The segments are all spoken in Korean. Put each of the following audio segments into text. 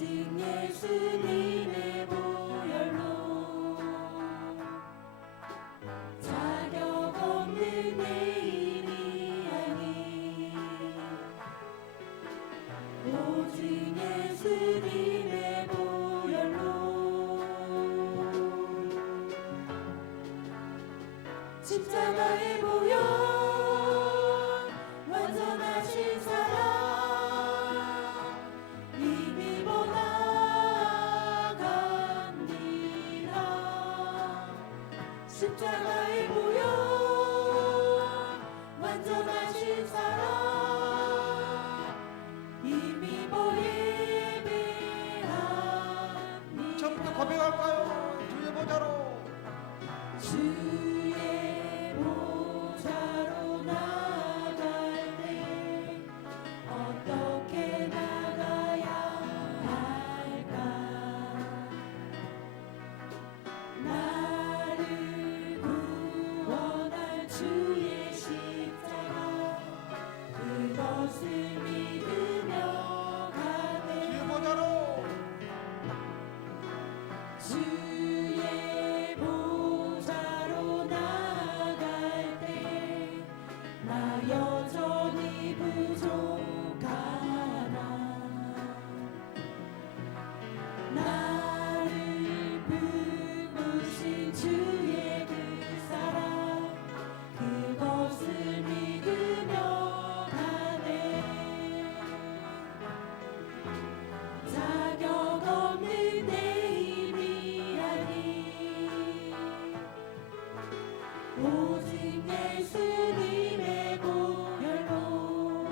오직 예수님의 보혈로 자격 없는 내 힘이 아니 오직 예수님의 보혈로 십자가의 보혈 완전하신 사랑 이미보 나갑니다. 십자가의 보혈 완전하신 사랑 이미보 예배합니다. 처음부터 고백할까요? 주의 보좌로 주의 보좌로 나갈 때 어떻게 나가야 할까? 나를 구원할 주의 십자가 그것을 믿으며 가네. 주의 보좌로 주의 보좌로 나갈 때 나 여전히 부족하나 나를 부르신 주의 그 사랑 그것을 믿으며 가네. 자격 없는 내 힘이 아니 오직 예수님의 보혈로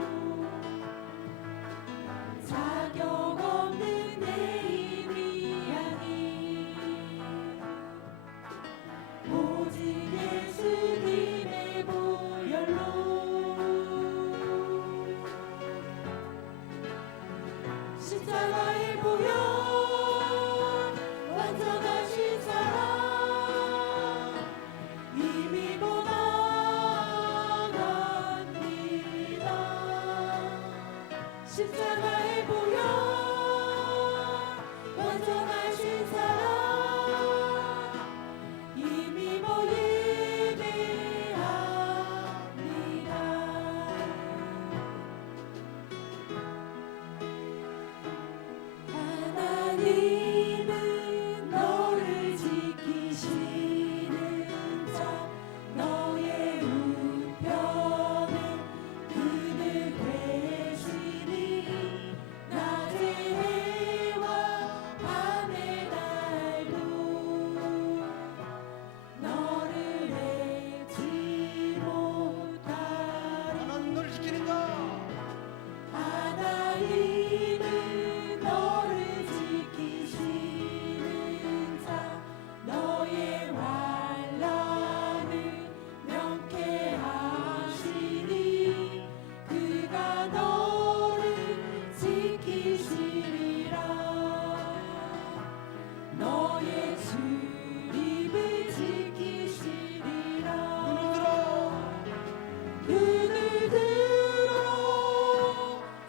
자격 없는 내 힘이 아니 오직 예수님의 보혈로 십자가의 보혈 완전하신 사랑 이미 보나갑니다. 십자가의 보혈 완전하신 사랑 이미 보 예배합니다. 하나님은 너를 지키시는 자 너의 우편에 그늘 되시니 낮의 해와 밤의 달도 너를 잊지 못하리. 하나님 너를 지키는 자 하나님은 너를 지키시는 자 너의 환난을 명쾌하시니 그가 너를 지키시리라. 너의 출입을 지키시리라. 눈을 들어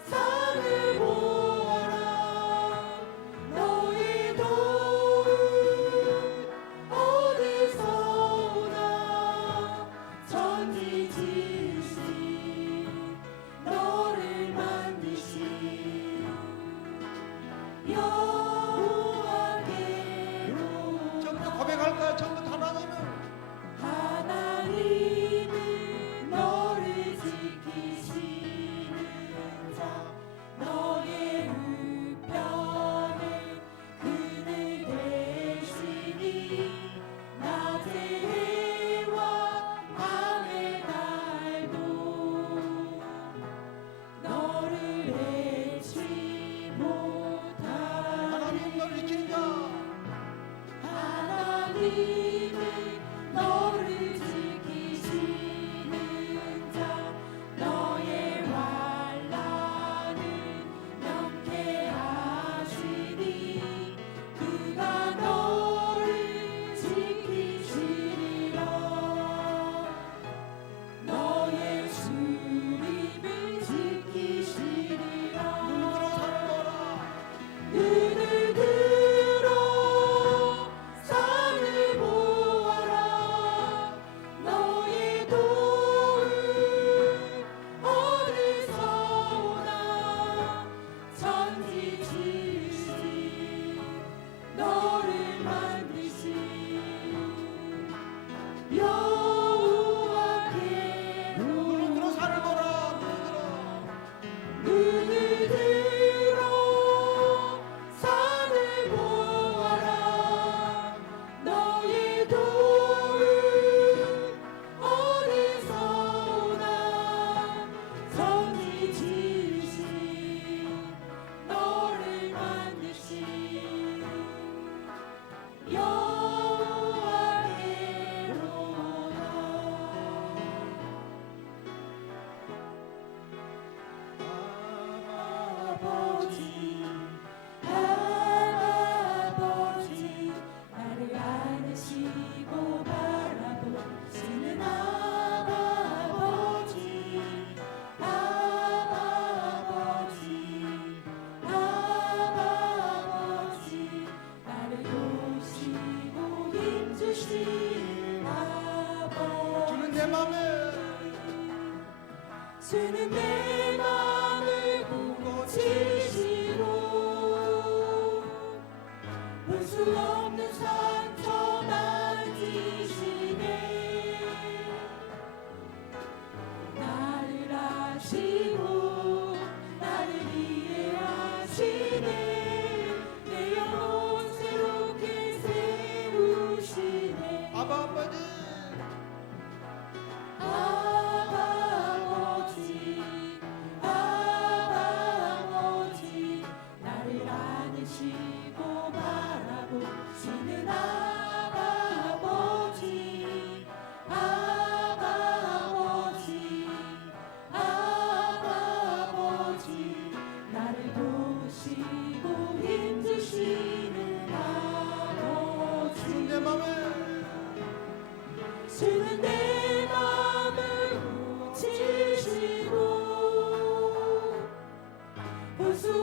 산을 보아라. 너의 도움 어디서 오나. 천지 지으신 너를 만드신 여호와께로. 처음부터 고백할까요? 처음부터 하나님은 너를 지키시는 자 너의 우편에 그늘 되시니 낮의 해와 밤의 달도 너를 잊지 못하리. 하나님 너를 지키는 자 하나님은 너를 지키시는 자 너의 환난을 명쾌하시니 그가 너를 지키시리라. 너의 출입을 지키시리라. 눈으로 산을 보라 눈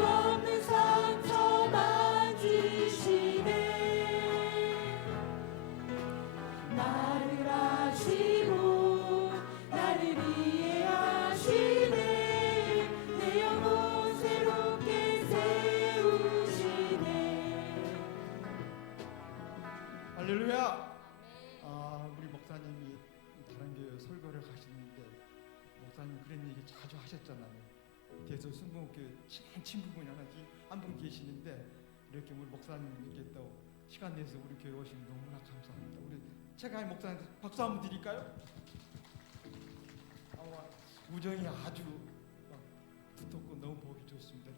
없는 상처 만지시네 나를 아시고 나를 이해하시네 내 영혼 새롭게 세우시네 할렐루야. 우리 목사님이 다른 교회 설교를 가시는데 목사님 그런 얘기 자주 하셨잖아요. 대서 순복음교회 친한 친구분이 한 분 계시는데 이렇게 우리 목사님 이렇게 또 시간 내서 우리 교회 오시면 너무나 감사합니다. 우리 최강희 목사님 박수 한번 드릴까요? 우정이 아주 두텁고 너무 보기 좋습니다.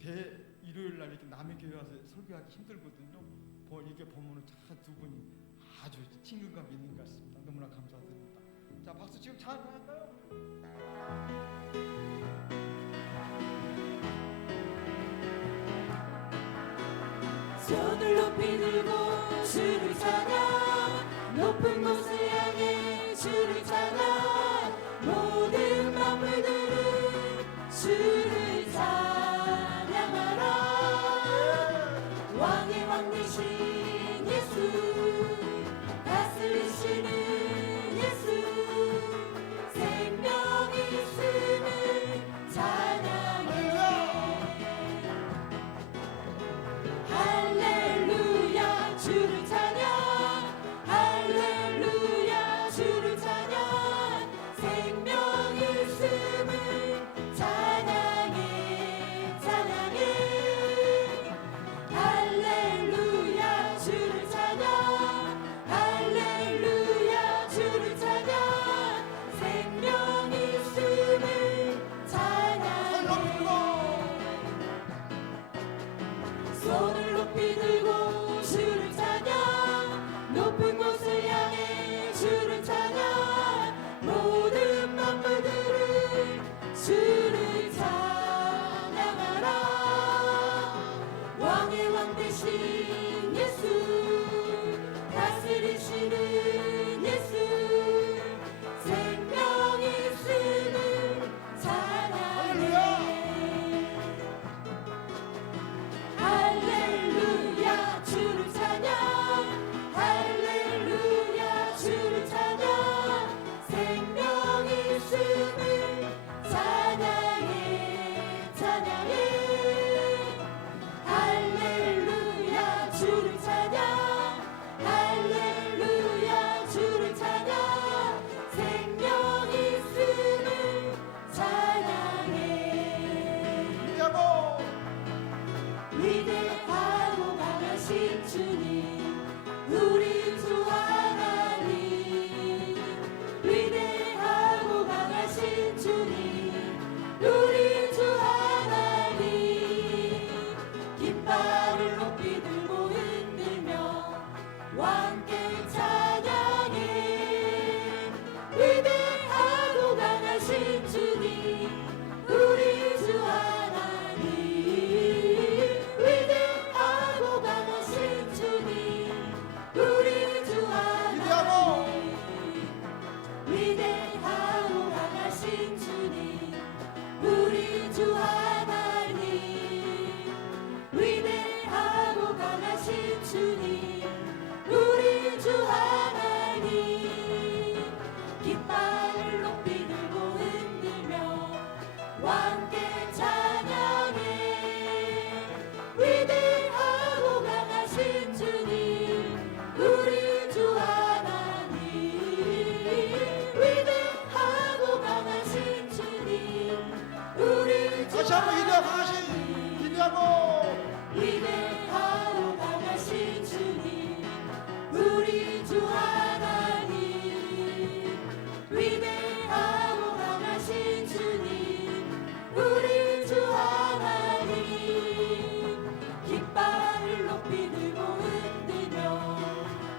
이렇게 일요일 날 이렇게 남의 교회 와서 설교하기 힘들거든요. 이렇게 보면은 참 두 분이 아주 친근감 있는 것 같습니다. 너무나 감사드립니다. 자, 박수 지금 잘 할까요? 손을 높이 들고 주를 찬양 높은 곳을 향해 주를 찬양 모든 만물들은 주를 찬양하라 왕의 왕 되신 예수 다스리시는 예수 생명이 있음을 찬양해 할렐루야 주를 찬양 할렐루야 주를 찬양 생명이 있음을 찬양해 찬양해 할렐루야 주를 찬양 할렐루야 주를 찬양 생명이 있음을 찬양해 손을 높이 들고 주를 찬양 높은 곳을 향해 주를 찬양 모든 만물들을 주를 찬양하라 왕의 왕 되신 예수 다스리시는 예수 생명이 있음을 찬양해 할렐루야 주를 찬양 할렐루야 주를 찬양 생명이 있음을 찬양해 찬양해 할렐루야 주를 찬양 할렐루야 주를 찬양 생명이 있음을 찬양해 야고 위대하고 강하신 주님 우리 주 하나님 위대하고 강하신 주님 우리 주 하나님 깃발을 높이 들고 흔들며 왕께 찬양해 위대하고 강하신 주님 우리 주 하나님 위대하고 강하신 주님 우리 주 하나님 위대하고 강하신 주님 우리 주 하나님 위대하고 강하신 주님 우리 주 하나님 깃발을 높이 들고 흔들며 왕께 찬양해 위대하고 강하신 주님 우리 주 하나님 위대하고 강하신 주님 우리 주 다시 한번 기대하고 위대하고 강하신 주님 우리 주 하나님 위대하고 강하신 주님 우리 주 하나님 깃발을 높이 들고 흔들며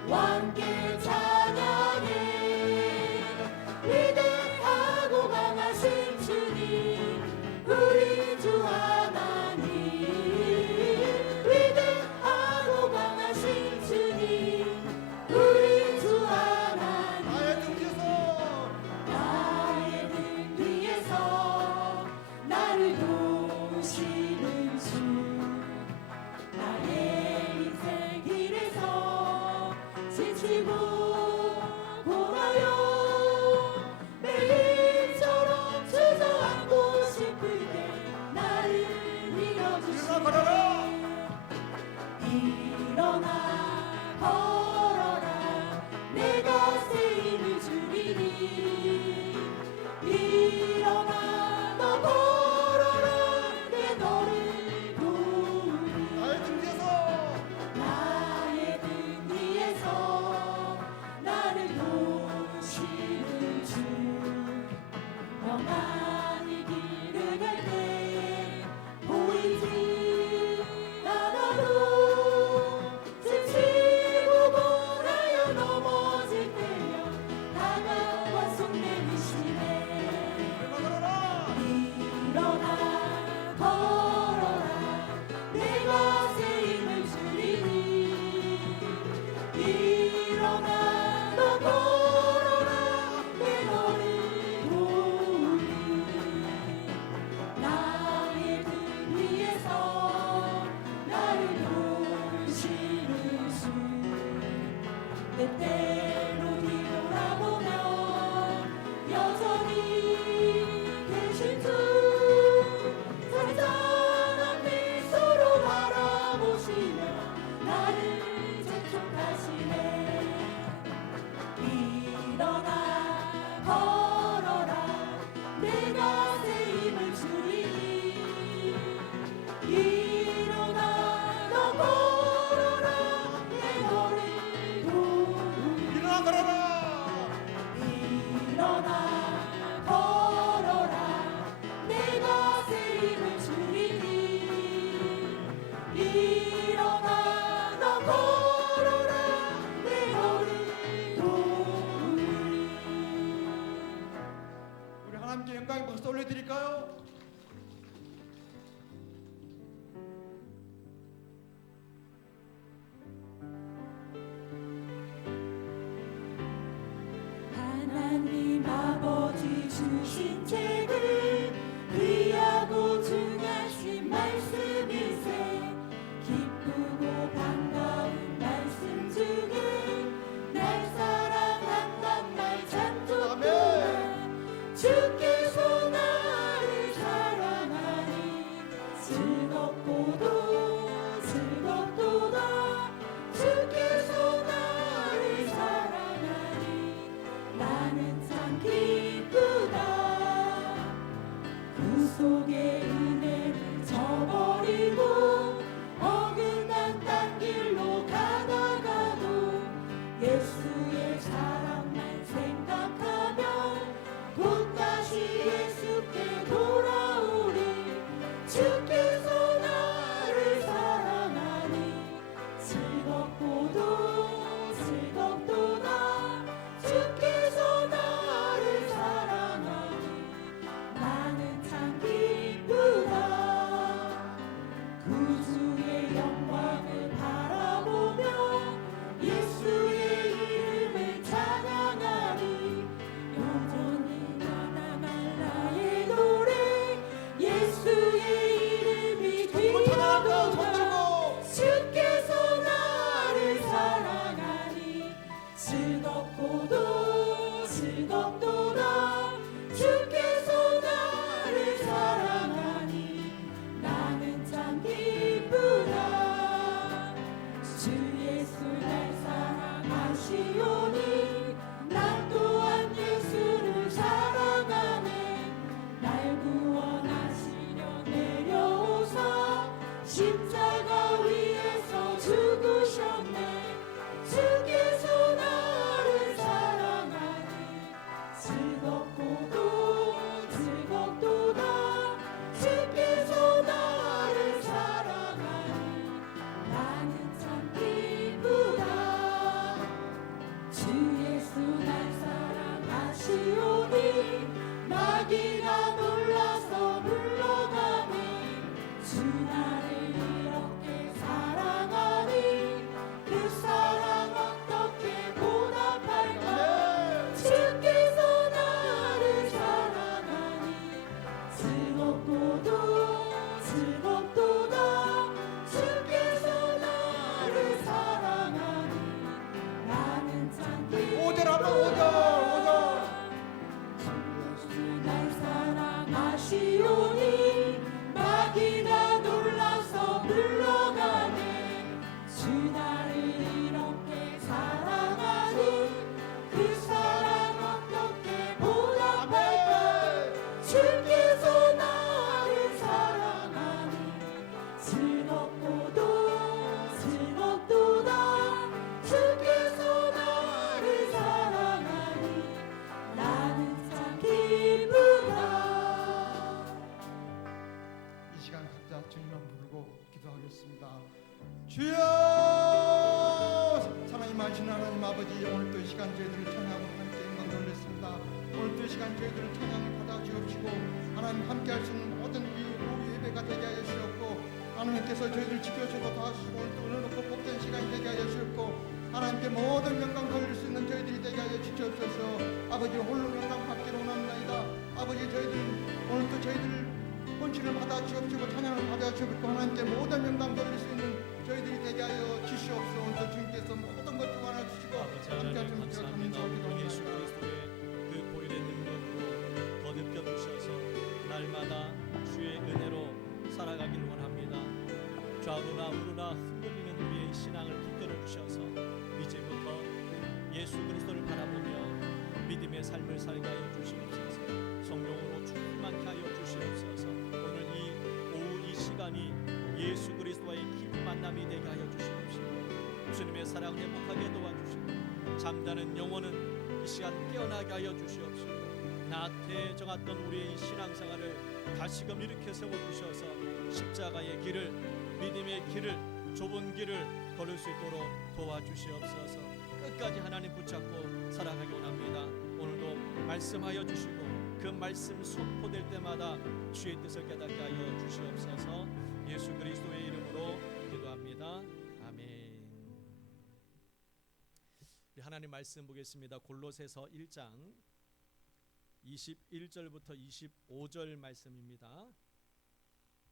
왕께 찬양해 위대하고 강하신 주님 우리 주 하나님 일어나 걸어라. 일어나 걸어라 내가 새 힘을 주리니 일어나 너 걸어라 내 너를 도우리 나의 등 뒤에서 나의 등 위에서 나를 도우시는 주 평안히 길을 갈 때 보이지 않아도 지치고 보라여 넘어질 때면 다가와 손 내미시네 일어나 걸어라. 일어나 걸어라 내가 새 힘을 주리니 일어나 너 걸어라 내 너를 도우리 나의 등 위에서 나를 도우시는 주 때때로 뒤돌아보면 여전히 계신 주 잔잔한 미소로 바라보시며 나를 재촉하시네 일어나 걸어라 내가 새 힘을 주리니 일어나 너 걸어라 내 너를 도우리 일어나 걸어라. 일어나 걸어라 내가 새 힘을 주리니 일어나 너 걸어라 내 너를 도우리 우리 하나님께 영광의 박수 올려드릴까요? 하나님 아버지 주신 책을 귀하고 중하신 말씀이세 기쁘고 반가운 말씀 중에 날 사랑한단 말 참 좋구나 주께서 나를 사랑하니 즐겁고도 즐겁도다 주께서 나를 사랑하니 나는 참 기쁘다 그 속에 은혜를 저버리고 어긋난 딴 길로 가다가도 예수의 사랑만 생각하면 곧 다시 예수께 돌아오리 주께서 나를 사랑하니 즐겁고도 즐겁도다 주께서 나를 사랑하니 나는 참 기쁘다 구주의 영광을 바라보며 예수의 이름을 찬양하리 영원히 나아갈 나의 노래 예수의 이름이 뛰어도다 주께서 나를 사랑하니 즐겁고도 즐겁도다 주께서 나를 사랑하니 나는 참 기쁘다 주 예수 날 사랑하시오니 나 또한 예수를 사랑하네 날 구원하시려 내려오사 십자가 위에서 죽으셨네 주께서 나를 사랑하니 즐겁고도 즐겁도다 주께서 나를 사랑하니 나는 참 기쁘다 주 예수 날 사랑하시오니 마귀가 놀라서 물러가네 주 나를 이렇게 사랑하니 그 사랑 어떻게 보답할까 주께서 나를 사랑하니 즐겁고도 즐겁도다 주께서 나를 사랑하니 나는 참 기쁘다 5절 한번 5절 날 사랑하시오니 마귀가 놀라 한번 부르고 기도하겠습니다. 주여! 사랑이 많으신 하나님 아버지, 오늘도 이 시간 저희들을 찬양하고 하나님께 영광 돌렸습니다. 오늘도 이 시간 저희들을 찬양을 받아 주옵시고 하나님 함께 할 수 있는 모든 이 오후 예배가 되게 하여 주옵고 하나님께서 저희를 지켜주고 도와주시고 오늘도 은혜롭고 복된 시간이 되게 하여 주옵고 하나님께 모든 영광 돌릴 수 있는 저희들이 되게 하여 주옵소서. 아버지 홀로 영광 받기로 원합니다. 아버지 저희들 오늘도 저희들 헌신을 받아 주옵시고 찬양을 받아 주옵고 하나님께 모든 영광 돌릴 수 있는 저희들이 되게 하여 주시옵소서. 오늘도 주님께서 모든 것 주관해 주시고 아버지 함께 하나님 하시는 감사합니다. 오늘 예수 그리스도의 그 보혈의 능력으로 거듭겨 주셔서 날마다 주의 은혜로 살아가기를 원합니다. 좌우나 우르나 흔들리는 우리의 신앙을 붙들어 주셔서 이제부터 예수 그리스도를 바라보며 믿음의 삶을 살게 하여 주시옵소서. 성령으로 충만케 하여 주시옵소서. 오늘 이 오후 이 시간이 예수 그리스도와의 깊은 만남이 되게 하여 주시옵시고 주님의 사랑을 회복하게 도와주시고 잠자는 영혼은 이 시간 깨어나게 하여 주시옵시고 나태해 정했던 우리의 이 신앙생활을 다시금 일으켜 세워주셔서 십자가의 길을 믿음의 길을 좁은 길을 걸을 수 있도록 도와주시옵소서. 끝까지 하나님 붙잡고 살아가기 원합니다. 오늘도 말씀하여 주시고 그 말씀 선포될 때마다 주의 뜻을 깨닫게 하여 주시옵소서. 예수 그리스도의 이름으로 기도합니다. 아멘. 우리 하나님 말씀 보겠습니다. 골로새서 1장 21절부터 25절 말씀입니다.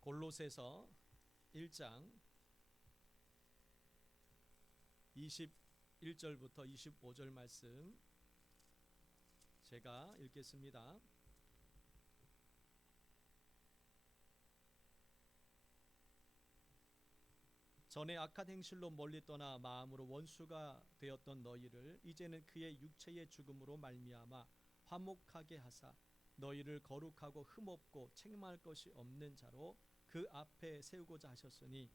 골로새서 1장 21절부터 25절 말씀 제가 읽겠습니다. 전에 악한 행실로 멀리 떠나 마음으로 원수가 되었던 너희를 이제는 그의 육체의 죽음으로 말미암아 화목하게 하사 너희를 거룩하고 흠없고 책망할 것이 없는 자로 그 앞에 세우고자 하셨으니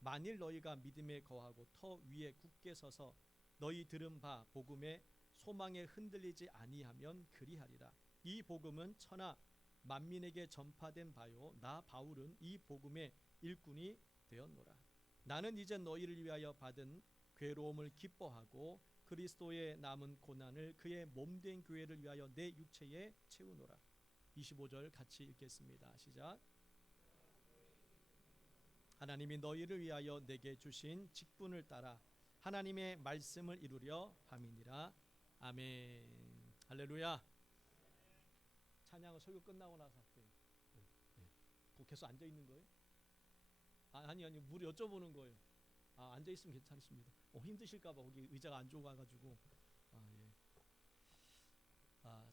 만일 너희가 믿음에 거하고 터 위에 굳게 서서 너희 들은 바 복음의 소망에 흔들리지 아니하면 그리하리라. 이 복음은 천하 만민에게 전파된 바요 나 바울은 이 복음의 일꾼이 되었노라. 나는 이제 너희를 위하여 받은 괴로움을 기뻐하고 그리스도의 남은 고난을 그의 몸된 교회를 위하여 내 육체에 채우노라. 25절 같이 읽겠습니다. 시작. 하나님이 너희를 위하여 내게 주신 직분을 따라 하나님의 말씀을 이루려 함이니라. 아멘. 할렐루야. 찬양을 설교 끝나고 나서 할게요. 계속 앉아 있는 거예요? 아니 물 여쭤보는 거예요. 앉아 있으면 괜찮습니다. 힘드실까봐 거기 의자가 안 좋아가지고.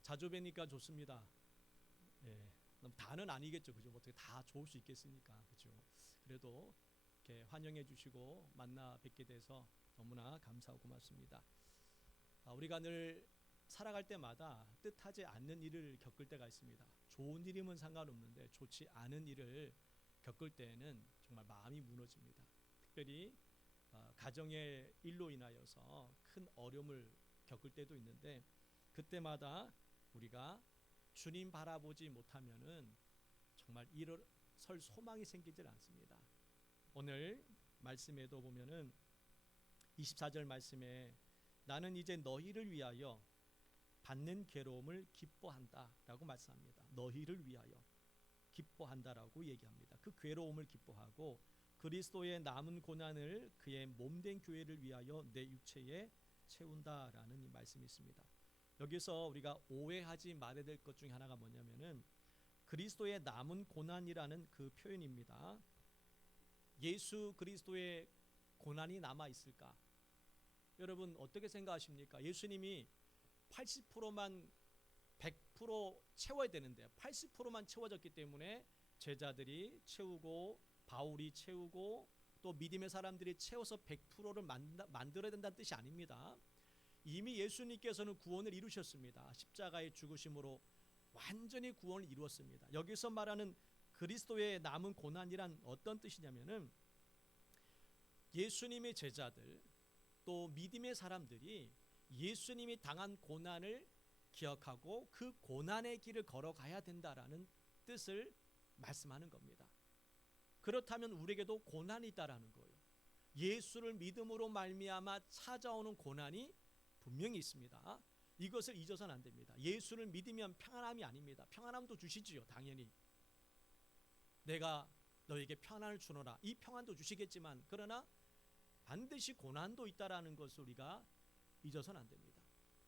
자주 뵈니까 좋습니다. 다는 아니겠죠, 그죠? 어떻게 다 좋을 수 있겠습니까, 그죠? 그래도 이렇게 환영해 주시고 만나 뵙게 돼서 너무나 감사하고 고맙습니다. 우리가 늘 살아갈 때마다 뜻하지 않는 일을 겪을 때가 있습니다. 좋은 일이면 상관없는데 좋지 않은 일을 겪을 때에는 정말 마음이 무너집니다. 특별히 가정의 일로 인하여서 큰 어려움을 겪을 때도 있는데 그때마다 우리가 주님 바라보지 못하면은 정말 일어설 소망이 생기질 않습니다. 오늘 말씀에도 보면은 24절 말씀에 나는 이제 너희를 위하여 받는 괴로움을 기뻐한다라고 말씀합니다. 너희를 위하여 기뻐한다라고 얘기합니다. 그 괴로움을 기뻐하고 그리스도의 남은 고난을 그의 몸된 교회를 위하여 내 육체에 채운다라는 이 말씀이 있습니다. 여기서 우리가 오해하지 말아야 될 것 중에 하나가 뭐냐면은 그리스도의 남은 고난이라는 그 표현입니다. 예수 그리스도의 고난이 남아 있을까? 여러분 어떻게 생각하십니까? 예수님이 80%만 100% 채워야 되는데 80%만 채워졌기 때문에 제자들이 채우고 바울이 채우고 또 믿음의 사람들이 채워서 100%를 만들어야 된다는 뜻이 아닙니다. 이미 예수님께서는 구원을 이루셨습니다. 십자가의 죽으심으로 완전히 구원을 이루었습니다. 여기서 말하는 그리스도의 남은 고난이란 어떤 뜻이냐면은 예수님의 제자들 또 믿음의 사람들이 예수님이 당한 고난을 기억하고 그 고난의 길을 걸어가야 된다라는 뜻을 말씀하는 겁니다. 그렇다면 우리에게도 고난이 있다라는 거예요. 예수를 믿음으로 말미암아 찾아오는 고난이 분명히 있습니다. 이것을 잊어서는 안 됩니다. 예수를 믿으면 평안함이 아닙니다. 평안함도 주시지요, 당연히. 내가 너에게 평안을 주노라, 이 평안도 주시겠지만, 그러나 반드시 고난도 있다라는 것을 우리가 잊어서는 안 됩니다.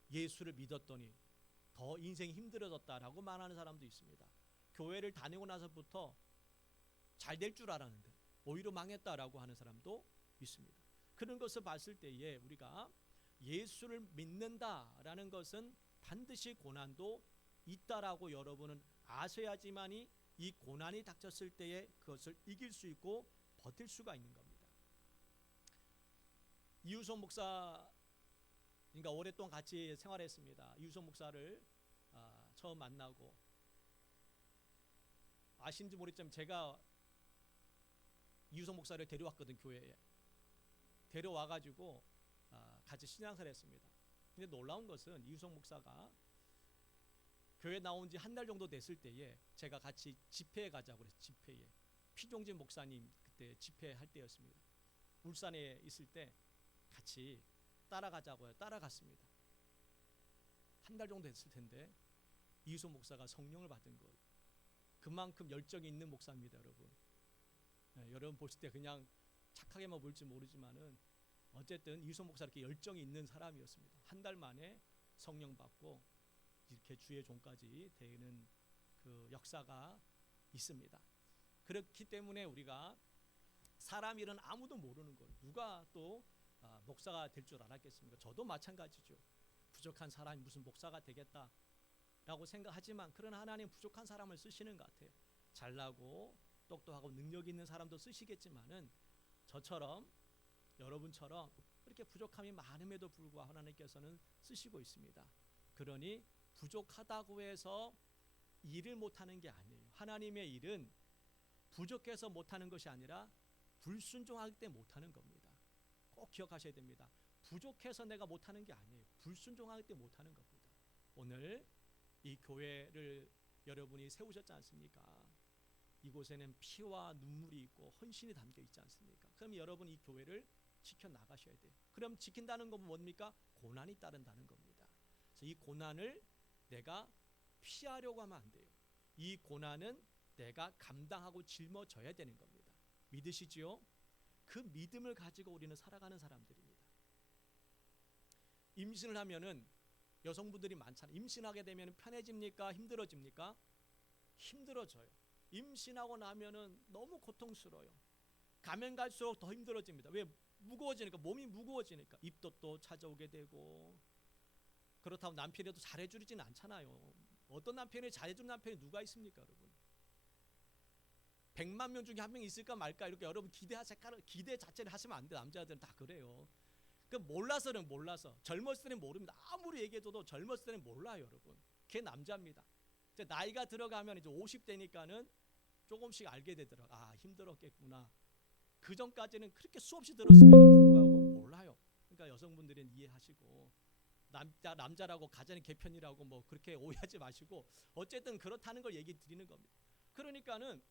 예수를 믿었더니 더 인생이 힘들어졌다라고 말하는 사람도 있습니다. 교회를 다니고 나서부터 잘 될 줄 알았는데 오히려 망했다라고 하는 사람도 있습니다. 그런 것을 봤을 때에 우리가 예수를 믿는다라는 것은 반드시 고난도 있다라고 여러분은 아셔야지만이 이 고난이 닥쳤을 때에 그것을 이길 수 있고 버틸 수가 있는 겁니다. 이우성 목사, 그러니까 오랫동안 같이 생활했습니다. 이우성 목사를 처음 만나고, 아시는지 모르겠지만 제가 이우성 목사를 데려왔거든. 교회에 데려와가지고 같이 신앙생활을 했습니다. 근데 놀라운 것은 이우성 목사가 교회 나온 지 한 달 정도 됐을 때에 제가 같이 집회에 가자고 그랬어요. 집회에 피종진 목사님 그때 집회할 때였습니다. 울산에 있을 때 같이 따라가자고요. 따라갔습니다. 한 달 정도 됐을 텐데 이우성 목사가 성령을 받은 거예요. 그만큼 열정이 있는 목사입니다, 여러분. 네, 여러분 보실 때 그냥 착하게만 볼지 모르지만은 어쨌든 이우성 목사 이렇게 열정이 있는 사람이었습니다. 한 달 만에 성령 받고 이렇게 주의 종까지 되는 그 역사가 있습니다. 그렇기 때문에 우리가 사람 일은 아무도 모르는 거예요. 누가 또 목사가 될 줄 알았겠습니까? 저도 마찬가지죠. 부족한 사람이 무슨 목사가 되겠다라고 생각하지만, 그러나 하나님 부족한 사람을 쓰시는 것 같아요. 잘나고 똑똑하고 능력 있는 사람도 쓰시겠지만은 저처럼, 여러분처럼 그렇게 부족함이 많음에도 불구하고 하나님께서는 쓰시고 있습니다. 그러니 부족하다고 해서 일을 못하는 게 아니에요. 하나님의 일은 부족해서 못하는 것이 아니라 불순종하기 때문에 못하는 겁니다. 꼭 기억하셔야 됩니다. 부족해서 내가 못하는 게 아니에요. 불순종하기 때문에 못하는 겁니다. 오늘 이 교회를 여러분이 세우셨지 않습니까? 이곳에는 피와 눈물이 있고 헌신이 담겨 있지 않습니까? 그럼 여러분 이 교회를 지켜나가셔야 돼요. 그럼 지킨다는 건 뭡니까? 고난이 따른다는 겁니다. 그래서 이 고난을 내가 피하려고 하면 안 돼요. 이 고난은 내가 감당하고 짊어져야 되는 겁니다. 믿으시지요? 그 믿음을 가지고 우리는 살아가는 사람들입니다. 임신을 하면은 여성분들이 많잖아요. 임신하게 되면 편해집니까? 힘들어집니까? 힘들어져요. 임신하고 나면은 너무 고통스러워요. 가면 갈수록 더 힘들어집니다. 왜? 무거워지니까, 몸이 무거워지니까. 입도 또 찾아오게 되고, 그렇다고 남편이도 잘해주지는 않잖아요. 어떤 남편이 잘해주는 남편이 누가 있습니까, 여러분? 100만 명 중에 한 명 있을까 말까, 이렇게 여러분 기대 자체를 하시면 안 돼. 남자들은 다 그래요. 그 몰라서는 몰라서. 젊었을 때는 모릅니다. 아무리 얘기해줘도 젊었을 때는 몰라요, 여러분. 그게 남자입니다. 이제 나이가 들어가면 이제 50대니까는 조금씩 알게 되더라고요. 아, 힘들었겠구나. 그 전까지는 그렇게 수없이 들었음에도 불구하고 몰라요. 그러니까 여성분들은 이해하시고, 남자라고 가장의 개편이라고 뭐 그렇게 오해하지 마시고, 어쨌든 그렇다는 걸 얘기 드리는 겁니다. 그러니까는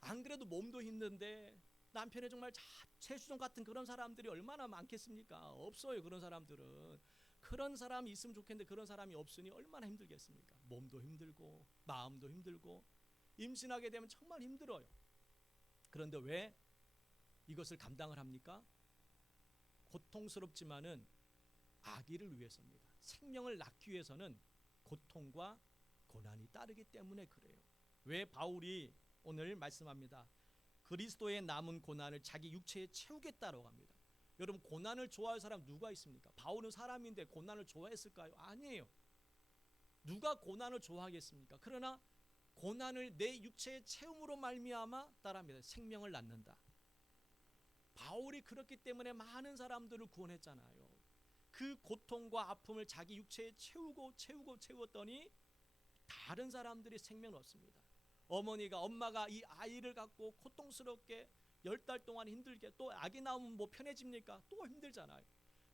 안 그래도 몸도 힘든데 남편이 정말 최수종 같은 그런 사람들이 얼마나 많겠습니까? 없어요. 그런 사람들은. 그런 사람이 있으면 좋겠는데 그런 사람이 없으니 얼마나 힘들겠습니까? 몸도 힘들고 마음도 힘들고 임신하게 되면 정말 힘들어요. 그런데 왜 이것을 감당을 합니까? 고통스럽지만은 아기를 위해서입니다. 생명을 낳기 위해서는 고통과 고난이 따르기 때문에 그래요. 왜 바울이 오늘 말씀합니다. 그리스도의 남은 고난을 자기 육체에 채우겠다라고 합니다. 여러분, 고난을 좋아할 사람 누가 있습니까? 바울은 사람인데 고난을 좋아했을까요? 아니에요. 누가 고난을 좋아하겠습니까? 그러나 고난을 내 육체의 채움으로 말미암아 따라합니다. 생명을 낳는다. 바울이 그렇기 때문에 많은 사람들을 구원했잖아요. 그 고통과 아픔을 자기 육체에 채웠더니 다른 사람들이 생명을 얻습니다. 엄마가 이 아이를 갖고 고통스럽게 10달 동안 힘들게, 또 아기 낳으면 뭐 편해집니까? 또 힘들잖아요.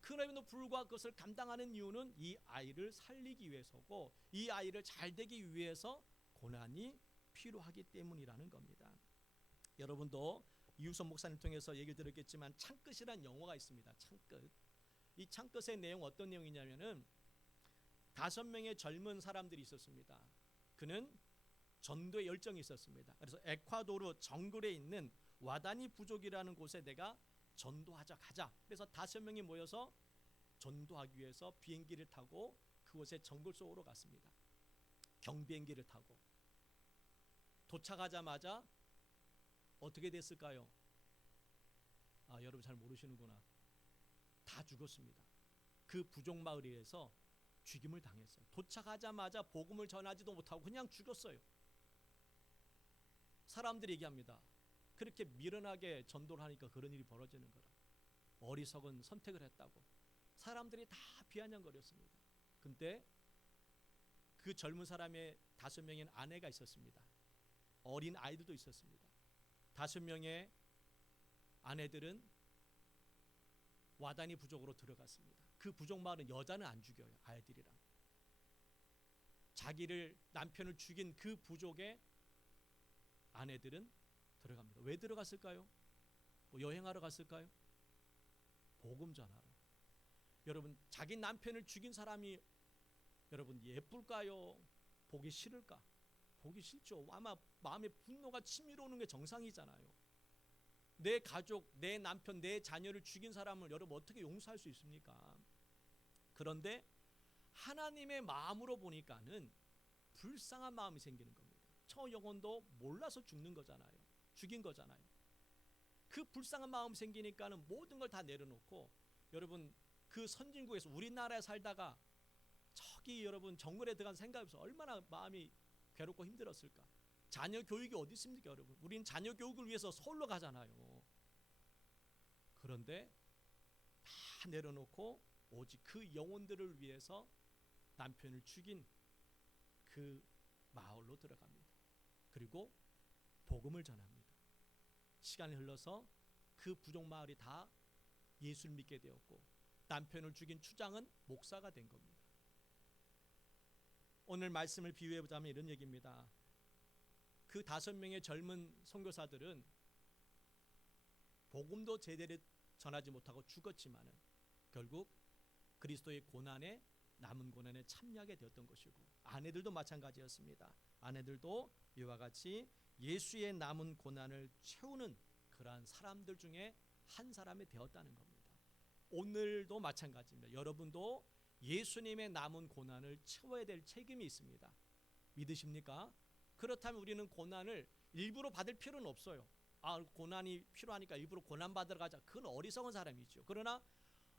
그럼에도 불구하고 그것을 감당하는 이유는 이 아이를 살리기 위해서고, 이 아이를 잘 되기 위해서 고난이 필요하기 때문이라는 겁니다. 여러분도 이우선 목사님 통해서 얘기를 들었겠지만 창끝이라는 영어가 있습니다. 창끝. 이 창끝의 내용 어떤 내용이냐면은 5명의 젊은 사람들이 있었습니다. 그는 전도의 열정이 있었습니다. 그래서 에콰도르 정글에 있는 와다니 부족이라는 곳에 내가 전도하자 가자. 그래서 5명이 모여서 전도하기 위해서 비행기를 타고 그곳의 정글 속으로 갔습니다. 경비행기를 타고 도착하자마자 어떻게 됐을까요? 여러분 잘 모르시는구나. 다 죽었습니다. 그 부족 마을에서 죽임을 당했어요. 도착하자마자 복음을 전하지도 못하고 그냥 죽었어요. 사람들이 얘기합니다. 그렇게 미련하게 전도를 하니까 그런 일이 벌어지는 거라. 어리석은 선택을 했다고. 사람들이 다 비아냥거렸습니다. 근데 그 젊은 사람의 5명의 아내가 있었습니다. 어린 아이들도 있었습니다. 5명의 아내들은 와다니 부족으로 들어갔습니다. 그 부족 마을은 여자는 안 죽여요. 아이들이랑. 자기를 남편을 죽인 그 부족의 아내들은 들어갑니다. 왜 들어갔을까요? 뭐 여행하러 갔을까요? 복음 전하러. 여러분, 자기 남편을 죽인 사람이 여러분 예쁠까요? 보기 싫을까? 보기 싫죠. 아마 마음에 분노가 치밀어 오는 게 정상이잖아요. 내 가족, 내 남편, 내 자녀를 죽인 사람을 여러분 어떻게 용서할 수 있습니까? 그런데 하나님의 마음으로 보니까는 불쌍한 마음이 생기는 겁니다. 저 영혼도 몰라서 죽는 거잖아요. 죽인 거잖아요. 그 불쌍한 마음 생기니까는 모든 걸 다 내려놓고 여러분 그 선진국에서 우리나라에 살다가 저기 여러분 정글에 들어간 생각이 없어 얼마나 마음이 괴롭고 힘들었을까. 자녀 교육이 어디 있습니까 여러분. 우린 자녀 교육을 위해서 서울로 가잖아요. 그런데 다 내려놓고 오직 그 영혼들을 위해서 남편을 죽인 그 마을로 들어갑니다. 그리고 복음을 전합니다. 시간이 흘러서 그 부족 마을이 다 예수를 믿게 되었고 남편을 죽인 추장은 목사가 된 겁니다. 오늘 말씀을 비유해 보자면 이런 얘기입니다. 그 5명의 젊은 선교사들은 복음도 제대로 전하지 못하고 죽었지만은 결국 그리스도의 고난에 남은 고난에 참여하게 되었던 것이고 아내들도 마찬가지였습니다. 아내들도 이와 같이 예수의 남은 고난을 채우는 그러한 사람들 중에 한 사람이 되었다는 겁니다. 오늘도 마찬가지입니다. 여러분도 예수님의 남은 고난을 채워야 될 책임이 있습니다. 믿으십니까? 그렇다면 우리는 고난을 일부러 받을 필요는 없어요. 고난이 필요하니까 일부러 고난 받으러 가자. 그건 어리석은 사람이죠. 그러나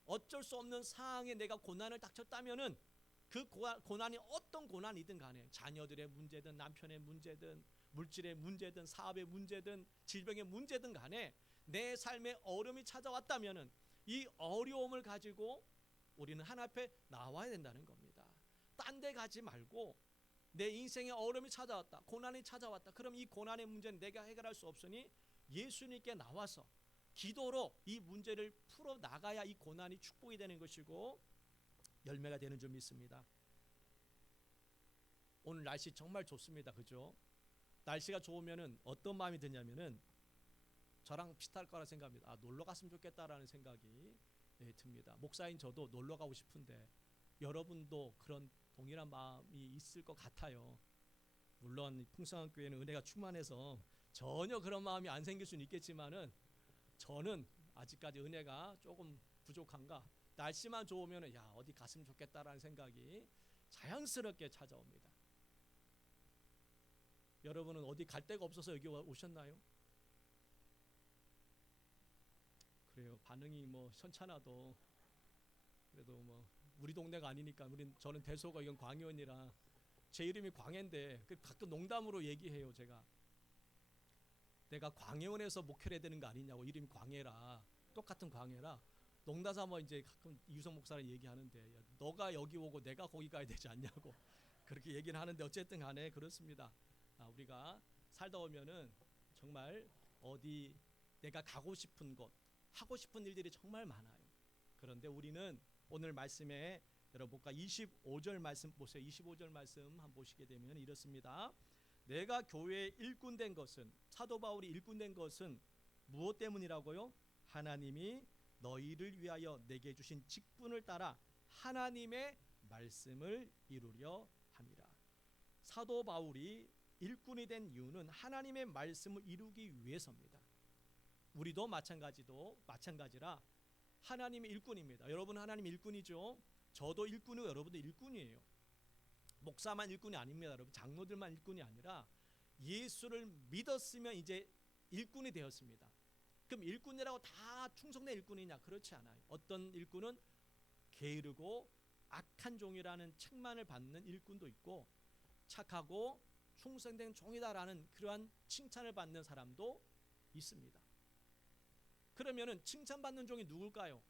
어쩔 수 없는 상황에 내가 고난을 닥쳤다면은 그 고난이 어떤 고난이든 간에 자녀들의 문제든 남편의 문제든 물질의 문제든 사업의 문제든 질병의 문제든 간에 내 삶에 어려움이 찾아왔다면은 이 어려움을 가지고 우리는 하나님 앞에 나와야 된다는 겁니다. 딴 데 가지 말고 내 인생에 어려움이 찾아왔다. 고난이 찾아왔다. 그럼 이 고난의 문제는 내가 해결할 수 없으니 예수님께 나와서 기도로 이 문제를 풀어 나가야 이 고난이 축복이 되는 것이고 열매가 되는 줄 믿습니다. 오늘 날씨 정말 좋습니다. 그죠? 날씨가 좋으면은 어떤 마음이 드냐면은 저랑 비슷할 거라 생각합니다. 놀러 갔으면 좋겠다라는 생각이 듭니다. 목사인 저도 놀러 가고 싶은데 여러분도 그런 동일한 마음이 있을 것 같아요. 물론 풍성한 교회는 은혜가 충만해서 전혀 그런 마음이 안 생길 수는 있겠지만은 저는 아직까지 은혜가 조금 부족한가. 날씨만 좋으면은 어디 갔으면 좋겠다라는 생각이 자연스럽게 찾아옵니다. 여러분은 어디 갈 데가 없어서 여기 오셨나요? 그래요. 반응이 뭐 현찮아도 그래도 뭐 우리 동네가 아니니까 저는 대소가 이건 광해원이라 제 이름이 광해인데 가끔 농담으로 얘기해요. 내가 광해원에서 목회를 해야 되는 거 아니냐고. 이름이 광해라. 똑같은 광해라. 농담 삼아 이제 가끔 이우성 목사랑 얘기하는데 너가 여기 오고 내가 거기 가야 되지 않냐고 그렇게 얘기는 하는데 어쨌든 간에 그렇습니다. 우리가 살다 보면은 정말 어디 내가 가고 싶은 곳 하고 싶은 일들이 정말 많아요. 그런데 우리는 오늘 말씀에 여러분과 25절 말씀 보세요. 25절 말씀 한번 보시게 되면 이렇습니다. 내가 교회의 일꾼 된 것은, 사도 바울이 일꾼 된 것은 무엇 때문이라고요? 하나님이 너희를 위하여 내게 주신 직분을 따라 하나님의 말씀을 이루려 함이라. 사도 바울이 일꾼이 된 이유는 하나님의 말씀을 이루기 위해서입니다. 우리도 마찬가지라 하나님의 일꾼입니다. 여러분 하나님 일꾼이죠. 저도 일꾼이고 여러분도 일꾼이에요. 목사만 일꾼이 아닙니다. 여러분 장로들만 일꾼이 아니라 예수를 믿었으면 이제 일꾼이 되었습니다. 그럼 일꾼이라고 다 충성된 일꾼이냐? 그렇지 않아요. 어떤 일꾼은 게으르고 악한 종이라는 책만을 받는 일꾼도 있고, 착하고 충성된 종이다라는 그러한 칭찬을 받는 사람도 있습니다. 그러면은 칭찬받는 종이 누굴까요?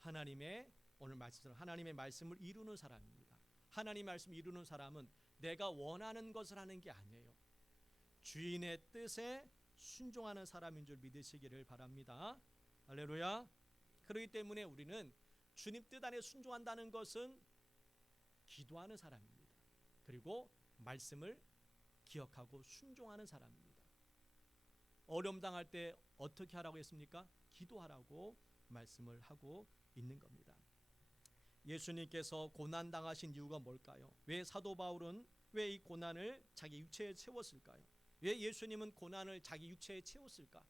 하나님의, 오늘 말씀처럼 하나님의 말씀을 이루는 사람입니다. 하나님의 말씀을 이루는 사람은 내가 원하는 것을 하는 게 아니에요. 주인의 뜻에 순종하는 사람인 줄 믿으시기를 바랍니다. 할렐루야. 그렇기 때문에 우리는 주님 뜻 안에 순종한다는 것은 기도하는 사람입니다. 그리고 말씀을 기억하고 순종하는 사람입니다. 어려움 당할 때 어떻게 하라고 했습니까? 기도하라고 말씀을 하고 있는 겁니다. 예수님께서 고난 당하신 이유가 뭘까요? 왜 사도 바울은 왜 이 고난을 자기 육체에 채웠을까요? 왜 예수님은 고난을 자기 육체에 채웠을까?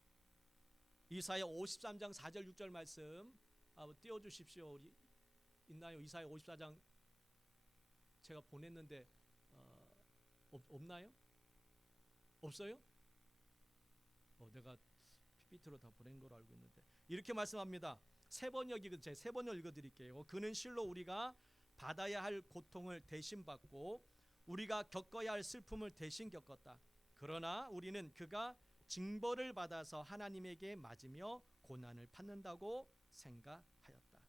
이사야 53장 4절 6절 말씀 띄워주십시오. 우리 있나요? 이사야 54장 제가 보냈는데 없나요? 없어요? 내가 PPT로 다 보낸 걸로 알고 있는데 이렇게 말씀합니다. 세 번역 읽어드릴게요. 그는 실로 우리가 받아야 할 고통을 대신 받고 우리가 겪어야 할 슬픔을 대신 겪었다. 그러나 우리는 그가 징벌을 받아서 하나님에게 맞으며 고난을 받는다고 생각하였다.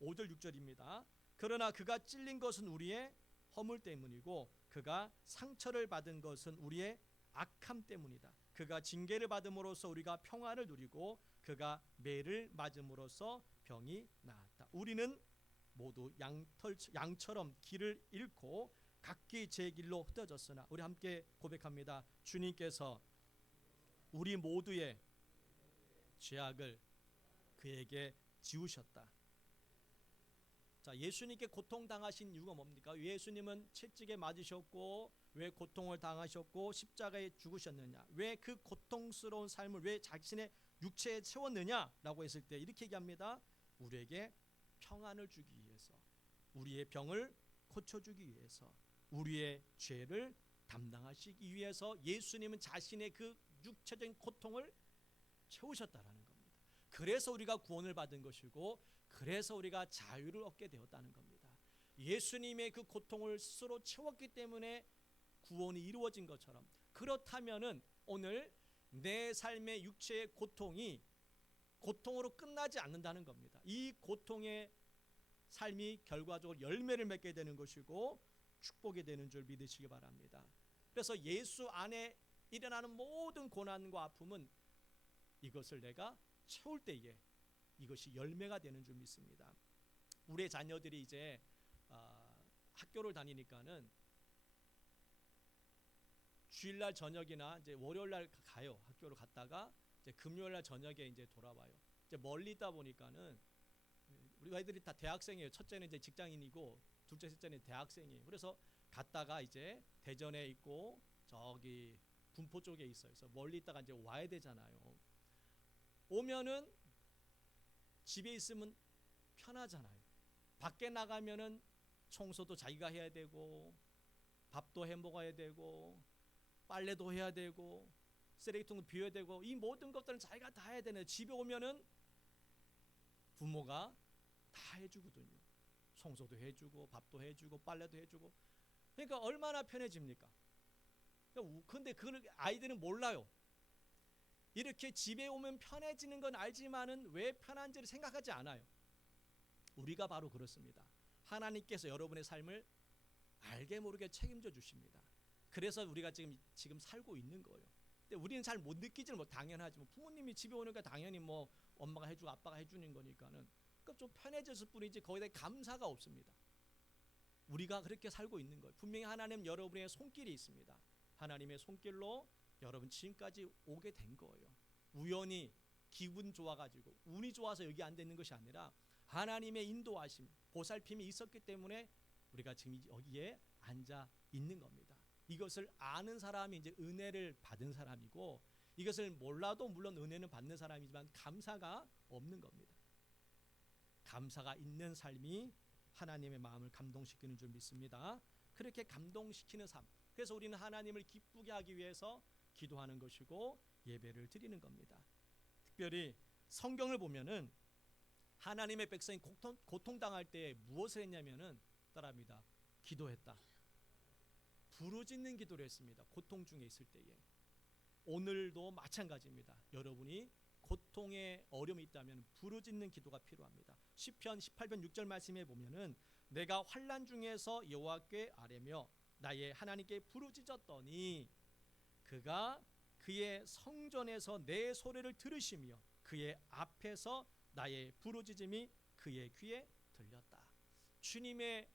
5절 6절입니다. 그러나 그가 찔린 것은 우리의 허물 때문이고 그가 상처를 받은 것은 우리의 악함 때문이다. 그가 징계를 받음으로써 우리가 평화를 누리고 그가 매를 맞음으로써 병이 나았다. 우리는 모두 양처럼 길을 잃고 각기 제 길로 흩어졌으나 우리 함께 고백합니다. 주님께서 우리 모두의 죄악을 그에게 지우셨다. 자, 예수님께 고통당하신 이유가 뭡니까? 예수님은 채찍에 맞으셨고 왜 고통을 당하셨고 십자가에 죽으셨느냐? 왜 그 고통스러운 삶을 왜 자신의 육체에 채웠느냐라고 했을 때 이렇게 얘기합니다. 우리에게 평안을 주기 위해서, 우리의 병을 고쳐주기 위해서, 우리의 죄를 담당하시기 위해서 예수님은 자신의 그 육체적인 고통을 채우셨다라는 겁니다. 그래서 우리가 구원을 받은 것이고 그래서 우리가 자유를 얻게 되었다는 겁니다. 예수님의 그 고통을 스스로 채웠기 때문에 구원이 이루어진 것처럼, 그렇다면은 오늘 내 삶의 육체의 고통이 고통으로 끝나지 않는다는 겁니다. 이 고통의 삶이 결과적으로 열매를 맺게 되는 것이고 축복이 되는 줄 믿으시기 바랍니다. 그래서 예수 안에 일어나는 모든 고난과 아픔은 이것을 내가 채울 때에 이것이 열매가 되는 줄 믿습니다. 우리의 자녀들이 이제 학교를 다니니까는 주일날 저녁이나 이제 월요일날 가요. 학교를 갔다가 이제 금요일날 저녁에 이제 돌아와요. 이제 멀리 있다 보니까는 우리 아이들이 다 대학생이에요. 첫째는 이제 직장인이고 둘째, 셋째는 대학생이에요. 그래서 갔다가 이제 대전에 있고 저기 군포 쪽에 있어요. 그래서 멀리 있다가 이제 와야 되잖아요. 오면은 집에 있으면 편하잖아요. 밖에 나가면은 청소도 자기가 해야 되고 밥도 해 먹어야 되고 빨래도 해야 되고 쓰레기통도 비워야 되고 이 모든 것들은 자기가 다 해야 되는데 집에 오면은 부모가 다 해주거든요. 청소도 해주고 밥도 해주고 빨래도 해주고. 그러니까 얼마나 편해집니까? 근데 그걸 아이들은 몰라요. 이렇게 집에 오면 편해지는 건 알지만은 왜 편한지를 생각하지 않아요. 우리가 바로 그렇습니다. 하나님께서 여러분의 삶을 알게 모르게 책임져 주십니다. 그래서 우리가 지금 살고 있는 거예요. 근데 우리는 잘 못 느끼지는 뭐 당연하지. 뭐 부모님이 집에 오니까 당연히 뭐 엄마가 해주고 아빠가 해주는 거니까는 그러니까 좀 편해졌을 뿐이지 거기에 대해 감사가 없습니다. 우리가 그렇게 살고 있는 거예요. 분명히 하나님 여러분의 손길이 있습니다. 하나님의 손길로 여러분 지금까지 오게 된 거예요. 우연히 기분 좋아가지고 운이 좋아서 여기 앉아 있는 것이 아니라 하나님의 인도하심, 보살핌이 있었기 때문에 우리가 지금 여기에 앉아 있는 겁니다. 이것을 아는 사람이 이제 은혜를 받은 사람이고, 이것을 몰라도 물론 은혜는 받는 사람이지만 감사가 없는 겁니다. 감사가 있는 삶이 하나님의 마음을 감동시키는 줄 믿습니다. 그렇게 감동시키는 삶, 그래서 우리는 하나님을 기쁘게 하기 위해서 기도하는 것이고 예배를 드리는 겁니다. 특별히 성경을 보면은 하나님의 백성이 고통당할 때 무엇을 했냐면은 따라합니다. 기도했다. 부르짖는 기도를 했습니다. 고통 중에 있을 때에. 오늘도 마찬가지입니다. 여러분이 고통에 어려움이 있다면 부르짖는 기도가 필요합니다. 시편 18편 6절 말씀에 보면은 내가 환난 중에서 여호와께 아뢰며 나의 하나님께 부르짖었더니 그가 그의 성전에서 내 소리를 들으시며 그의 앞에서 나의 부르짖음이 그의 귀에 들렸다. 주님께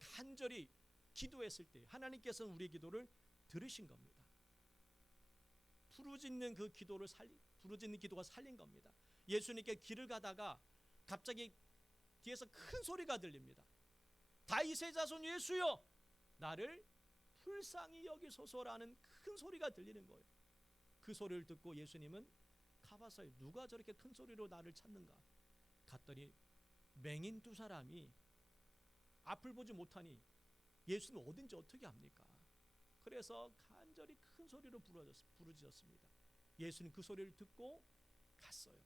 간절히 기도했을 때 하나님께서는 우리의 기도를 들으신 겁니다. 부르짖는 기도가 살린 겁니다. 예수님께 길을 가다가 갑자기 뒤에서 큰 소리가 들립니다. 다윗의 자손 예수여, 나를 불쌍히 여기소서라는 큰 소리가 들리는 거예요. 그 소리를 듣고 예수님은 가봤어요. 누가 저렇게 큰 소리로 나를 찾는가? 갔더니 맹인 두 사람이 앞을 보지 못하니 예수님 어딘지 어떻게 합니까? 그래서 간절히 큰 소리로 부르짖었습니다. 예수님 그 소리를 듣고 갔어요.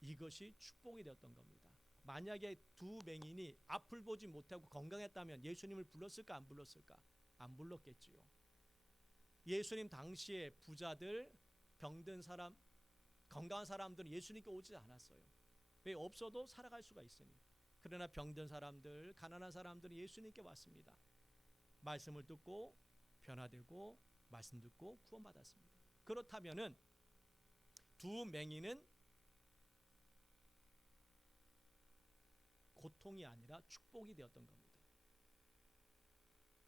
이것이 축복이 되었던 겁니다. 만약에 두 맹인이 앞을 보지 못하고 건강했다면 예수님을 불렀을까 안 불렀을까? 안 불렀겠지요. 예수님 당시에 부자들, 병든 사람, 건강한 사람들은 예수님께 오지 않았어요. 왜? 없어도 살아갈 수가 있으니. 그러나 병든 사람들, 가난한 사람들은 예수님께 왔습니다. 말씀을 듣고 변화되고 말씀 듣고 구원받았습니다. 그렇다면은 두 맹인은 고통이 아니라 축복이 되었던 겁니다.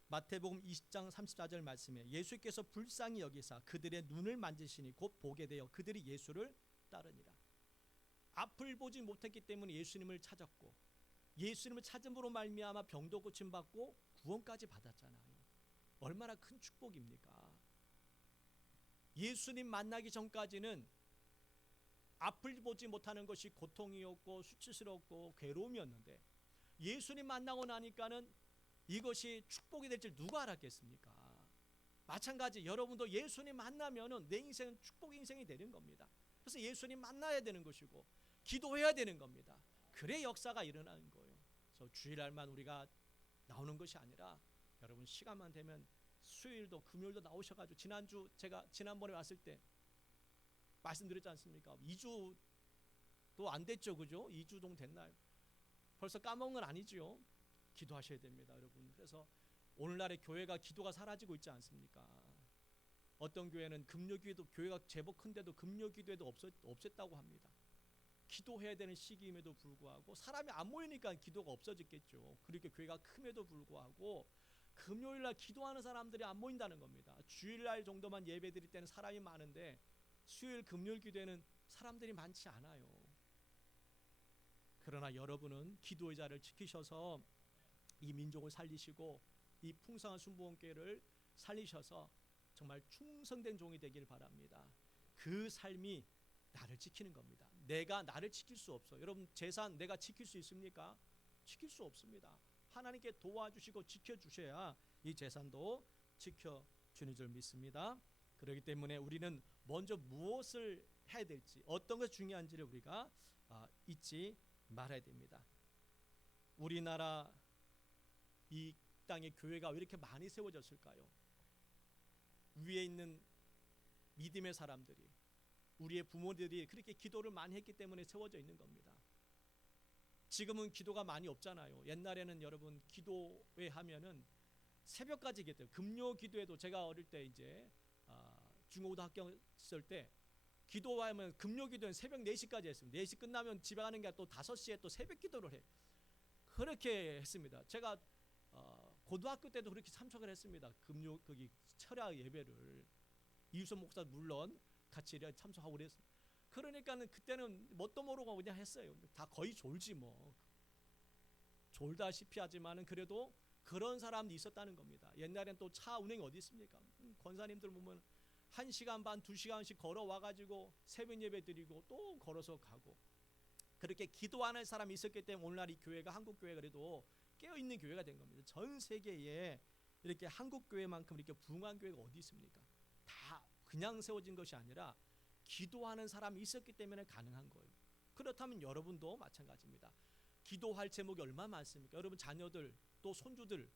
마태복음 20장 34절 말씀에 예수께서 불쌍히 여기사 그들의 눈을 만지시니 곧 보게 되어 그들이 예수를 따르니라. 앞을 보지 못했기 때문에 예수님을 찾았고 예수님을 찾음으로 말미암아 병도 고침받고 구원까지 받았잖아요. 얼마나 큰 축복입니까? 예수님 만나기 전까지는 앞을 보지 못하는 것이 고통이었고 수치스럽고 괴로움이었는데 예수님 만나고 나니까는 이것이 축복이 될 줄 누가 알았겠습니까? 마찬가지 여러분도 예수님 만나면은 내 인생은 축복 인생이 되는 겁니다. 그래서 예수님 만나야 되는 것이고 기도해야 되는 겁니다. 그래 역사가 일어나는 거예요. 그래서 주일날만 우리가 나오는 것이 아니라 여러분 시간만 되면 수요일도 금요일도 나오셔가지고 제가 지난번에 왔을 때 말씀드렸지 않습니까? 2주도 안 됐죠, 그죠? 2주 정도 됐나요? 벌써 까먹은 건 아니죠. 기도하셔야 됩니다, 여러분. 그래서 오늘날의 교회가 기도가 사라지고 있지 않습니까? 어떤 교회는 금요기도 교회가 제법 큰데도 금요기도에도 없앴다고 합니다. 기도해야 되는 시기임에도 불구하고 사람이 안 모이니까 기도가 없어졌겠죠. 그렇게 교회가 큼에도 불구하고 금요일날 기도하는 사람들이 안 모인다는 겁니다. 주일날 정도만 예배 드릴 때는 사람이 많은데 수요일 금요일 기도에는 사람들이 많지 않아요. 그러나 여러분은 기도의 자를 지키셔서 이 민족을 살리시고 이 풍성한 순복음교회를 살리셔서 정말 충성된 종이 되길 바랍니다. 그 삶이 나를 지키는 겁니다. 내가 나를 지킬 수 없어. 여러분 재산 내가 지킬 수 있습니까? 지킬 수 없습니다. 하나님께 도와주시고 지켜주셔야 이 재산도 지켜주는 줄 믿습니다. 그렇기 때문에 우리는 먼저 무엇을 해야 될지 어떤 것이 중요한지를 우리가 잊지 말아야 됩니다. 우리나라 이 땅에 교회가 왜 이렇게 많이 세워졌을까요? 위에 있는 믿음의 사람들이 우리의 부모들이 그렇게 기도를 많이 했기 때문에 세워져 있는 겁니다. 지금은 기도가 많이 없잖아요. 옛날에는 여러분 기도회 하면은 새벽까지 기도해요. 금요 기도회도 제가 어릴 때 이제 중고등학교 있을 때 기도하면 금요 기도는 새벽 4시까지 했습니다. 4시 끝나면 집에 가는 게 또 5시에 또 새벽 기도를 해. 그렇게 했습니다. 제가 고등학교 때도 그렇게 참석을 했습니다. 금요 거기 철야 예배를 이유선 목사 물론 같이 참석하고 그랬어요. 그러니까는 그때는 뭣도 모르고 그냥 했어요. 다 거의 졸지 뭐. 졸다시피 하지만은 그래도 그런 사람도 있었다는 겁니다. 옛날엔 또 차 운행이 어디 있습니까? 권사님들 보면 1시간 반, 2시간씩 걸어와 가지고 새벽 예배 드리고 또 걸어서 가고 그렇게 기도하는 사람이 있었기 때문에 오늘날 이 교회가 한국 교회가 그래도 깨어 있는 교회가 된 겁니다. 전 세계에 이렇게 한국 교회만큼 이렇게 부흥한 교회가 어디 있습니까? 다 그냥 세워진 것이 아니라 기도하는 사람이 있었기 때문에 가능한 거예요. 그렇다면 여러분도 마찬가지입니다. 기도할 제목이 얼마나 많습니까? 여러분 자녀들 또 손주들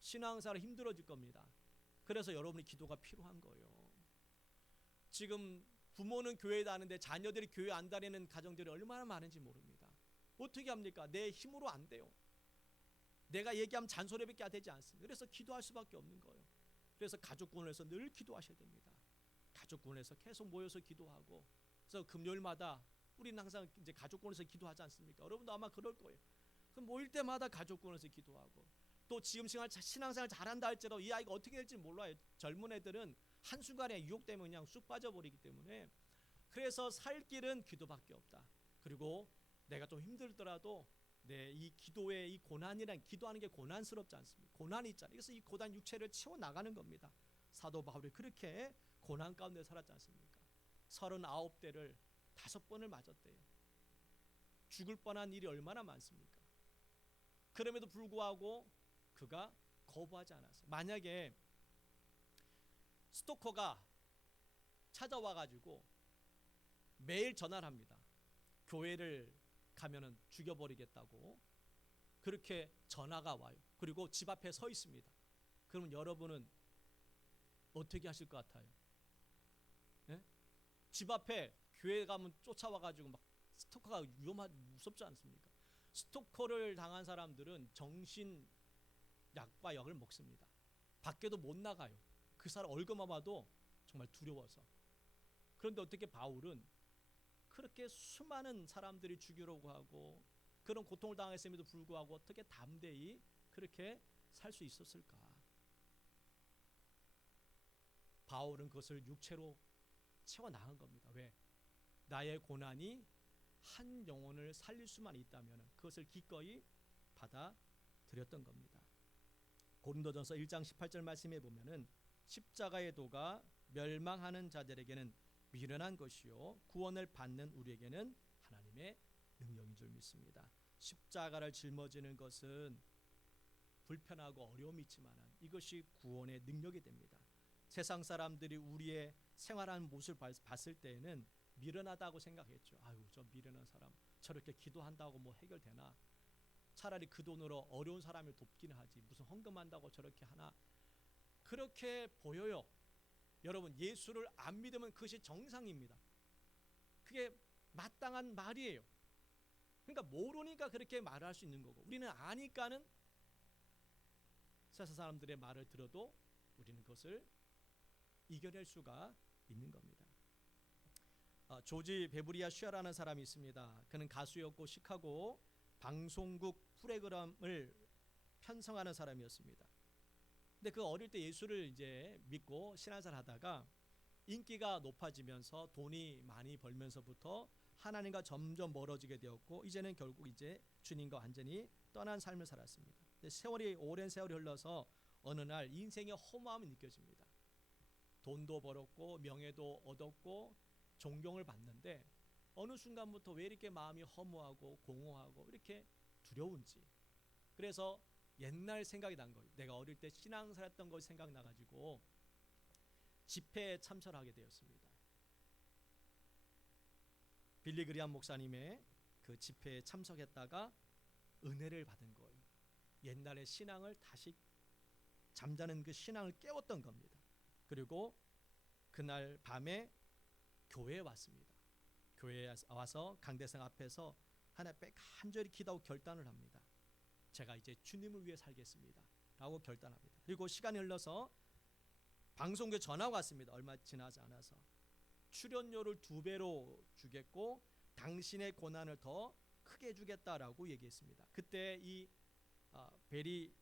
신앙생활 힘들어질 겁니다. 그래서 여러분의 기도가 필요한 거예요. 지금 부모는 교회에 다니는데 자녀들이 교회 안 다니는 가정들이 얼마나 많은지 모릅니다. 어떻게 합니까? 내 힘으로 안 돼요. 내가 얘기하면 잔소리밖에 되지 않습니다. 그래서 기도할 수밖에 없는 거예요. 그래서 가족군에서 늘 기도하셔야 됩니다. 가족군에서 계속 모여서 기도하고 그래서 금요일마다 우리는 항상 이제 가족군에서 기도하지 않습니까? 여러분도 아마 그럴 거예요. 그럼 모일 때마다 가족군에서 기도하고 또 지금 신앙생활 잘한다 할지라도 이 아이가 어떻게 될지 몰라요. 젊은 애들은 한순간에 유혹되면 그냥 쑥 빠져버리기 때문에 그래서 살 길은 기도밖에 없다. 그리고 내가 좀 힘들더라도 내 이 기도의 이 고난이란 기도하는 게 고난스럽지 않습니까? 고난이 있잖아요. 그래서 이 고난 육체를 채워나가는 겁니다. 사도 바울이 그렇게 고난 가운데 살았지 않습니까? 39대를 5번을 맞았대요. 죽을 뻔한 일이 얼마나 많습니까? 그럼에도 불구하고 그가 거부하지 않았어요. 만약에 스토커가 찾아와 가지고 매일 전화를 합니다. 교회를 가면은 죽여버리겠다고 그렇게 전화가 와요. 그리고 집 앞에 서 있습니다. 그러면 여러분은 어떻게 하실 것 같아요? 예? 집 앞에 교회 가면 쫓아와 가지고 막 스토커가 무섭지 않습니까? 스토커를 당한 사람들은 정신 약과 약을 먹습니다. 밖에도 못 나가요. 그 사람 얼굴만 봐도 정말 두려워서. 그런데 어떻게 바울은 그렇게 수많은 사람들이 죽이려고 하고 그런 고통을 당했음에도 불구하고 어떻게 담대히 그렇게 살 수 있었을까? 바울은 그것을 육체로 채워나간 겁니다. 왜? 나의 고난이 한 영혼을 살릴 수만 있다면 그것을 기꺼이 받아들였던 겁니다. 고린도전서 1장 18절 말씀에 보면은 십자가의 도가 멸망하는 자들에게는 미련한 것이요 구원을 받는 우리에게는 하나님의 능력인 줄 믿습니다. 십자가를 짊어지는 것은 불편하고 어려움이 있지만 이것이 구원의 능력이 됩니다. 세상 사람들이 우리의 생활하는 모습을 봤을 때에는 미련하다고 생각했죠. 아유, 저 미련한 사람 저렇게 기도한다고 뭐 해결되나? 차라리 그 돈으로 어려운 사람을 돕기는 하지 무슨 헌금한다고 저렇게 하나? 그렇게 보여요. 여러분 예수를 안 믿으면 그것이 정상입니다. 그게 마땅한 말이에요. 그러니까 모르니까 그렇게 말할 수 있는 거고 우리는 아니까는 세상 사람들의 말을 들어도 우리는 그것을 이겨낼 수가 있는 겁니다. 조지 베브리아 슈아라는 사람이 있습니다. 그는 가수였고 시카고 방송국 프로그램을 편성하는 사람이었습니다. 근데 그 어릴 때 예수를 이제 믿고 신앙생활 하다가 인기가 높아지면서 돈이 많이 벌면서부터 하나님과 점점 멀어지게 되었고 이제는 결국 이제 주님과 완전히 떠난 삶을 살았습니다. 근데 오랜 세월이 흘러서 어느 날 인생의 허무함이 느껴집니다. 돈도 벌었고 명예도 얻었고 존경을 받는데 어느 순간부터 왜 이렇게 마음이 허무하고 공허하고 이렇게 두려운지. 그래서 옛날 생각이 난 거예요. 내가 어릴 때 신앙생활 했던 것이 생각나가지고 집회에 참석하게 되었습니다. 빌리 그리함 목사님의 그 집회에 참석했다가 은혜를 받은 거예요. 옛날의 신앙을 다시 잠자는 그 신앙을 깨웠던 겁니다. 그리고 그날 밤에 교회에 왔습니다. 교회에 와서 강대상 앞에서 하나님 앞에 간절히 기도하고 결단을 합니다. 제가 이제 주님을 위해 살겠습니다 라고 결단합니다. 그리고 시간이 흘러서 방송국에 전화가 왔습니다. 얼마 지나지 않아서 출연료를 2배로 주겠고 당신의 고난을 더 크게 해주겠다라고 얘기했습니다. 그때 이 베리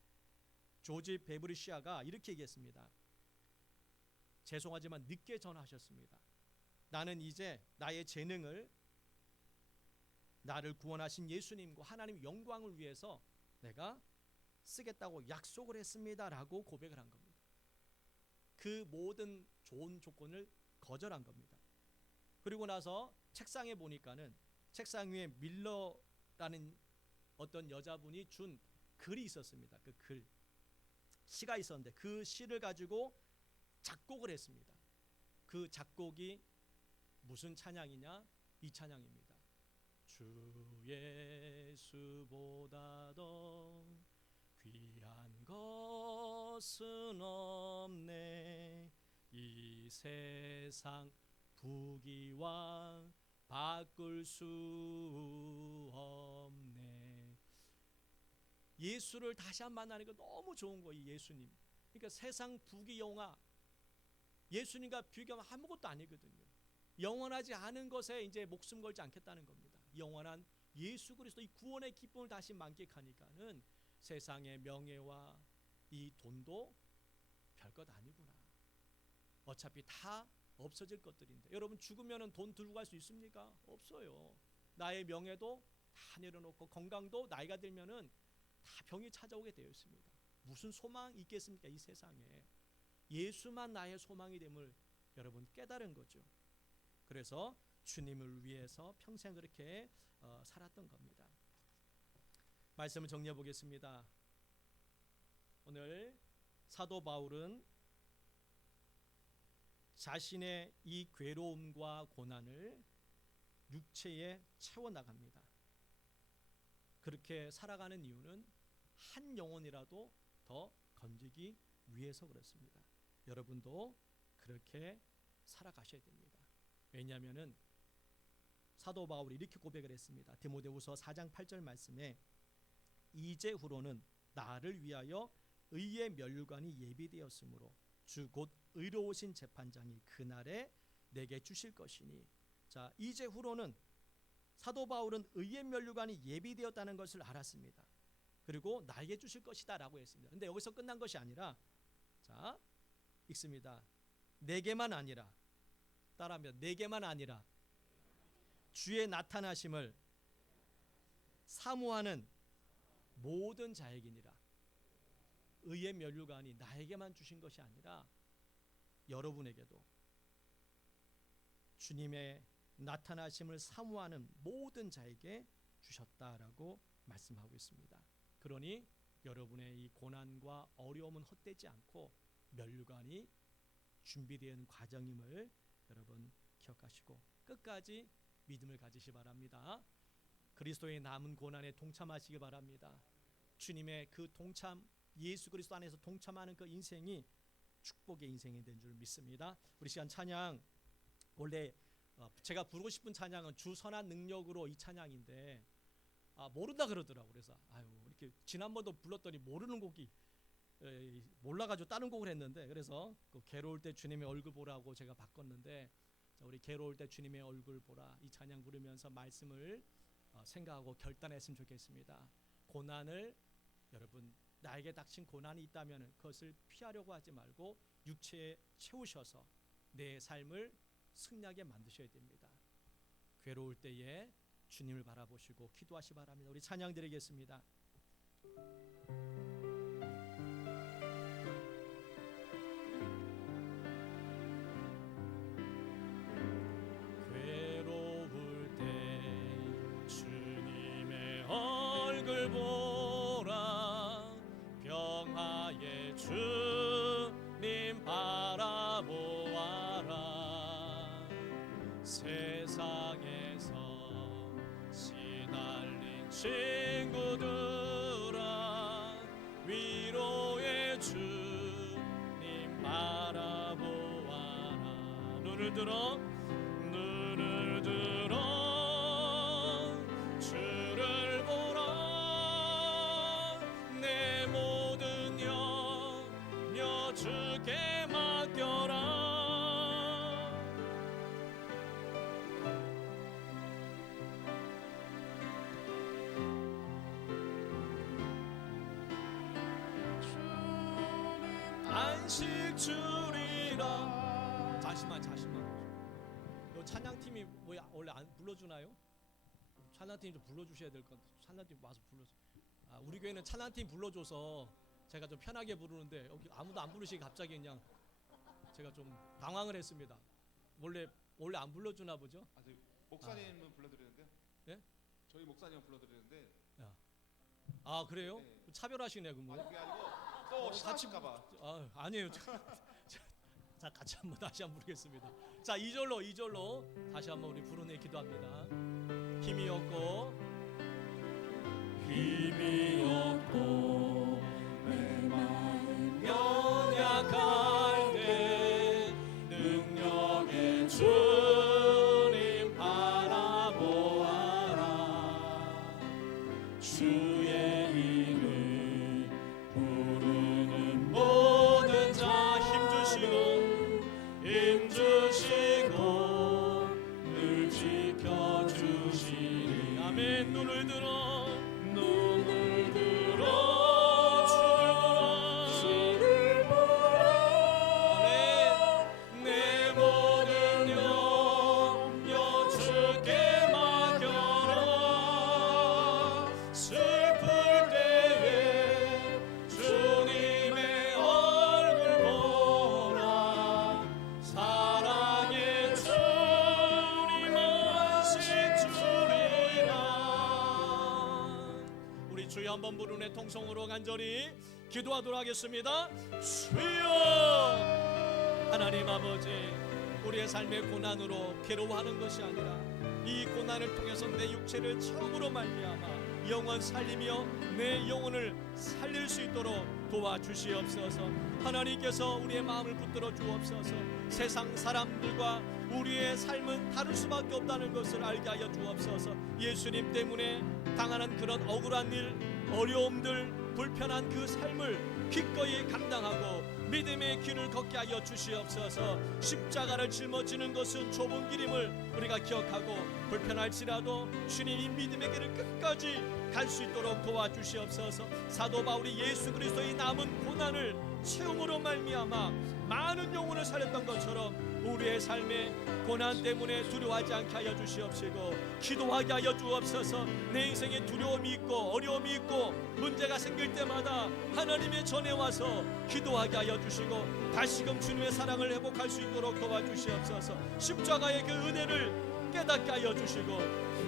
조지 베브리시아가 이렇게 얘기했습니다. 죄송하지만 늦게 전하셨습니다. 나는 이제 나의 재능을 나를 구원하신 예수님과 하나님 영광을 위해서 내가 쓰겠다고 약속을 했습니다 라고 고백을 한 겁니다. 그 모든 좋은 조건을 거절한 겁니다. 그리고 나서 책상에 보니까는 책상 위에 밀러라는 어떤 여자분이 준 글이 있었습니다. 그 글, 시가 있었는데 그 시를 가지고 작곡을 했습니다. 그 작곡이 무슨 찬양이냐? 이 찬양입니다. 주 예수보다 더 귀한 것은 없네. 이 세상 부귀와 바꿀 수 없네. 예수를 다시 한 번 만나니까 너무 좋은 거예요. 예수님. 그러니까 세상 부귀 영화 예수님과 비교하면 아무것도 아니거든요. 영원하지 않은 것에 이제 목숨 걸지 않겠다는 겁니다. 영원한 예수 그리스도 이 구원의 기쁨을 다시 만끽하니까는 세상의 명예와 이 돈도 별것 아니구나. 어차피 다 없어질 것들인데 여러분 죽으면 돈 들고 갈 수 있습니까? 없어요. 나의 명예도 다 내려놓고 건강도 나이가 들면은 다 병이 찾아오게 되어 있습니다. 무슨 소망이 있겠습니까? 이 세상에 예수만 나의 소망이 됨을 여러분 깨달은 거죠. 그래서 주님을 위해서 평생 그렇게 살았던 겁니다. 말씀을 정리해 보겠습니다. 오늘 사도 바울은 자신의 이 괴로움과 고난을 육체에 채워나갑니다. 그렇게 살아가는 이유는 한 영혼이라도 더 건지기 위해서 그렇습니다. 여러분도 그렇게 살아가셔야 됩니다. 왜냐하면 사도 바울이 이렇게 고백을 했습니다. 디모데후서 4장 8절 말씀에 이제후로는 나를 위하여 의의 면류관이 예비되었으므로 주 곧 의로우신 재판장이 그날에 내게 주실 것이니. 자, 이제후로는 사도 바울은 의의 면류관이 예비되었다는 것을 알았습니다. 그리고 나에게 주실 것이다 라고 했습니다. 근데 여기서 끝난 것이 아니라 자 읽습니다. 내게만 아니라 따라하면 내게만 아니라 주의 나타나심을 사모하는 모든 자에게니라. 의의 면류관이 나에게만 주신 것이 아니라 여러분에게도 주님의 나타나심을 사모하는 모든 자에게 주셨다라고 말씀하고 있습니다. 그러니 여러분의 이 고난과 어려움은 헛되지 않고 면류관이 준비되는 과정임을 여러분 기억하시고 끝까지 믿음을 가지시 바랍니다. 그리스도의 남은 고난에 동참하시기 바랍니다. 주님의 그 동참, 예수 그리스도 안에서 동참하는 그 인생이 축복의 인생이 된 줄 믿습니다. 우리 시간 찬양, 원래 제가 부르고 싶은 찬양은 주 선한 능력으로 이 찬양인데 모른다 그러더라고. 그래서 이렇게 지난번도 불렀더니 모르는 곡이 몰라가지고 다른 곡을 했는데, 그래서 그 괴로울 때 주님의 얼굴 보라고 제가 바꿨는데, 자, 우리 괴로울 때 주님의 얼굴 보라 이 찬양 부르면서 말씀을 생각하고 결단했으면 좋겠습니다. 고난을 여러분 나에게 닥친 고난이 있다면 그것을 피하려고 하지 말고 육체에 채우셔서 내 삶을 승리하게 만드셔야 됩니다. 괴로울 때에 주님을 바라보시고 기도하시 바랍니다. 우리 찬양 드리겠습니다. 괴로울 때 주님의 얼굴 보라. 병하에 주님 바라보아라. 세상에서 시달린 친구들아, 위로의 주님 바라보아라. 눈을 들어 주를 보라. 내 모든 염려 주께 맡겨라. 안식 주리라. 잠시만. 요 찬양팀이 뭐야 원래 안 불러주나요? 찬양팀 좀 불러주셔야 될 것 같아요. 찬양팀 와서 불러줘. 우리 교회는 찬양팀 불러줘서 제가 좀 편하게 부르는데 여기 아무도 안 부르시기 갑자기 그냥 제가 좀 당황을 했습니다. 원래 안 불러주나 보죠? 저희 목사님은 불러드리는데요. 예? 저희 목사님은 불러드리는데. 그래요? 네. 차별하시네 그러면. 아니 그게 아니고 또 싫어하실까봐. 아니에요. 자 같이 한번 다시 한번 부르겠습니다. 자 2절로 다시 한번 우리 부르네 기도합니다. 힘이 없고 내 마음 연약할 때 능력의 주님 바라보아라. 주의 이름 부르는 모든 자 힘주시고 늘 지켜주시리. 아멘. 눈을 들어 주를 보라. 내 모든 염려 주께 맡겨라. 슬플 때에 주님의 얼굴 보라. 사랑의 주님 안식 주리라. 우리 주여 한번 부르네 통성으로 간절히 기도하도록 하겠습니다. 주여 하나님 아버지, 우리의 삶의 고난으로 괴로워하는 것이 아니라 이 고난을 통해서 내 육체를 처음으로 말미암아 영원 살리며 내 영혼을 살릴 수 있도록 도와주시옵소서. 하나님께서 우리의 마음을 붙들어 주옵소서. 세상 사람들과 우리의 삶은 다를 수밖에 없다는 것을 알게 하여 주옵소서. 예수님 때문에 당하는 그런 억울한 일, 어려움들, 불편한 그 삶을 기꺼이 감당하고 믿음의 길을 걷게 하여 주시옵소서. 십자가를 짊어지는 것은 좁은 길임을 우리가 기억하고 불편할지라도 주님 이 믿음의 길을 끝까지 갈 수 있도록 도와주시옵소서. 사도 바울이 예수 그리스도의 남은 고난을 체험으로 말미암아 많은 영혼을 살렸던 것처럼 우리의 삶에 고난 때문에 두려워하지 않게 하여 주시옵시고 기도하게 하여 주옵소서. 내 인생에 두려움이 있고 어려움이 있고 문제가 생길 때마다 하나님의 전에 와서 기도하게 하여 주시고 다시금 주님의 사랑을 회복할 수 있도록 도와주시옵소서. 십자가의 그 은혜를 깨닫게 하여 주시고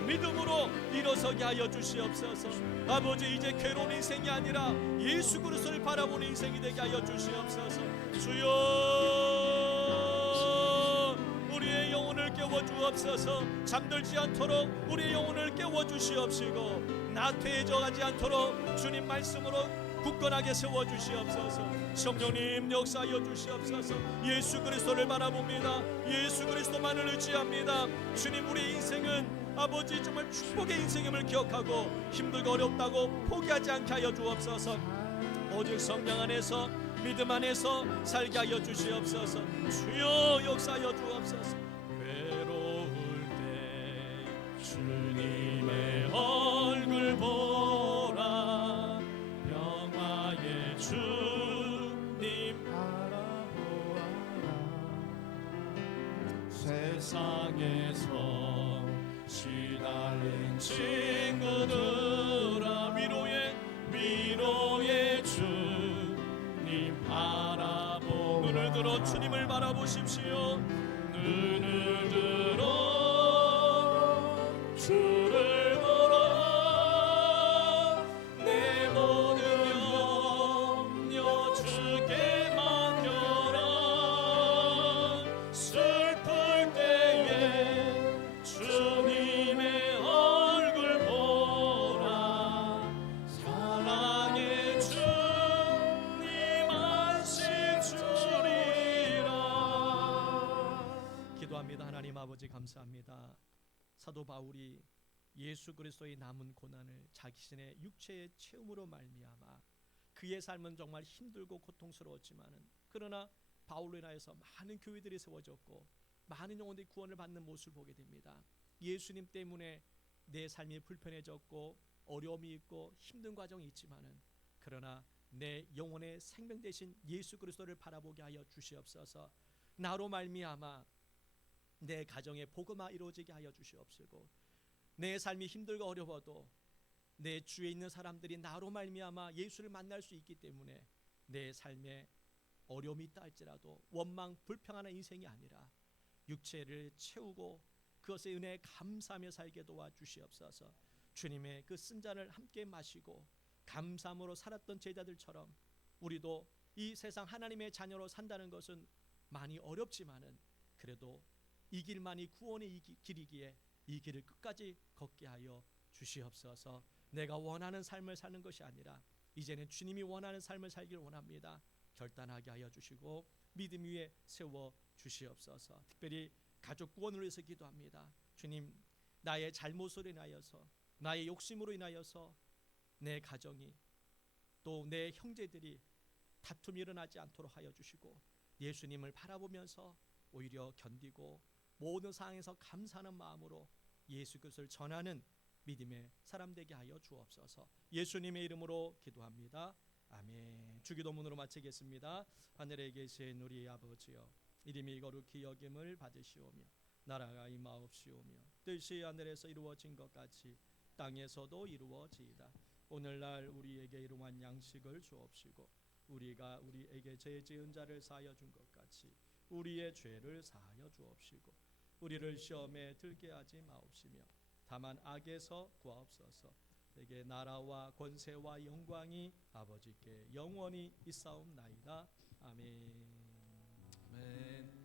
믿음으로 일어서게 하여 주시옵소서. 아버지, 이제 괴로운 인생이 아니라 예수 그리스도를 바라보는 인생이 되게 하여 주시옵소서. 주여, 우리의 영혼을 깨워 주옵소서. 잠들지 않도록 우리의 영혼을 깨워 주시옵시고 나태해져 가지 않도록 주님 말씀으로 굳건하게 세워 주시옵소서. 성령님 역사하여 주시옵소서. 예수 그리스도를 바라봅니다. 예수 그리스도만을 의지합니다. 주님, 우리의 인생은 아버지 정말 축복의 인생임을 기억하고 힘들고 어렵다고 포기하지 않게 하여 주옵소서. 오직 성령 안에서 믿음 안에서 살게 하여 주시옵소서. 주여 역사하여 주옵소서. 외로울 때 주님의 얼굴 보라. 평화의 주님 바라보아라. 세상에서 시달린 친구들아, 위로의 주님 바라보. 눈을 들어 주님을 바라보십시오. 눈을 들어 주를 보라. 내 모든 염려 주께 맡겨라. 슬플 때에 주님의 얼굴 보라. 사랑의 주님 안식 주리라. 기도합니다. 하나님 아버지 감사합니다. 사도 바울이 예수 그리스도의 남은 고난을 자기 신의 육체의 체험으로 말미암아 그의 삶은 정말 힘들고 고통스러웠지만은 그러나 바울로 인하여서 많은 교회들이 세워졌고 많은 영혼들이 구원을 받는 모습을 보게 됩니다. 예수님 때문에 내 삶이 불편해졌고 어려움이 있고 힘든 과정이 있지만은 그러나 내 영혼의 생명 되신 예수 그리스도를 바라보게 하여 주시옵소서. 나로 말미암아 내 가정에 복음화 이루어지게 하여 주시옵시고, 내 삶이 힘들고 어려워도 내 주위에 있는 사람들이 나로 말미암아 예수를 만날 수 있기 때문에 내 삶에 어려움이 있다 할지라도 원망 불평하는 인생이 아니라 육체를 채우고 그것의 은혜에 감사하며 살게 도와주시옵소서. 주님의 그 쓴 잔을 함께 마시고 감사함으로 살았던 제자들처럼 우리도 이 세상 하나님의 자녀로 산다는 것은 많이 어렵지만은 그래도 이 길만이 구원의 길이기에 이 길을 끝까지 걷게 하여 주시옵소서. 내가 원하는 삶을 사는 것이 아니라 이제는 주님이 원하는 삶을 살기를 원합니다. 결단하게 하여 주시고 믿음 위에 세워 주시옵소서. 특별히 가족 구원을 위해서 기도합니다. 주님, 나의 잘못으로 인하여서, 나의 욕심으로 인하여서 내 가정이 또 내 형제들이 다툼이 일어나지 않도록 하여 주시고 예수님을 바라보면서 오히려 견디고 모든 상황에서 감사하는 마음으로 예수 그리스도를 전하는 믿음의 사람 되게 하여 주옵소서. 예수님의 이름으로 기도합니다. 아멘. 주기도문으로 마치겠습니다. 하늘에 계신 우리 아버지여, 이름이 거룩히 여김을 받으시오며 나라가 임하옵시오며 뜻이 하늘에서 이루어진 것 같이 땅에서도 이루어지이다. 오늘날 우리에게 일용할 양식을 주옵시고 우리가 우리에게 죄 지은 자를 사하여 준 것 같이 우리의 죄를 사하여 주옵시고 우리를 시험에 들게 하지 마옵시며 다만 악에서 구하옵소서. 내게 나라와 권세와 영광이 아버지께 영원히 있사옵나이다. 아멘. 아멘.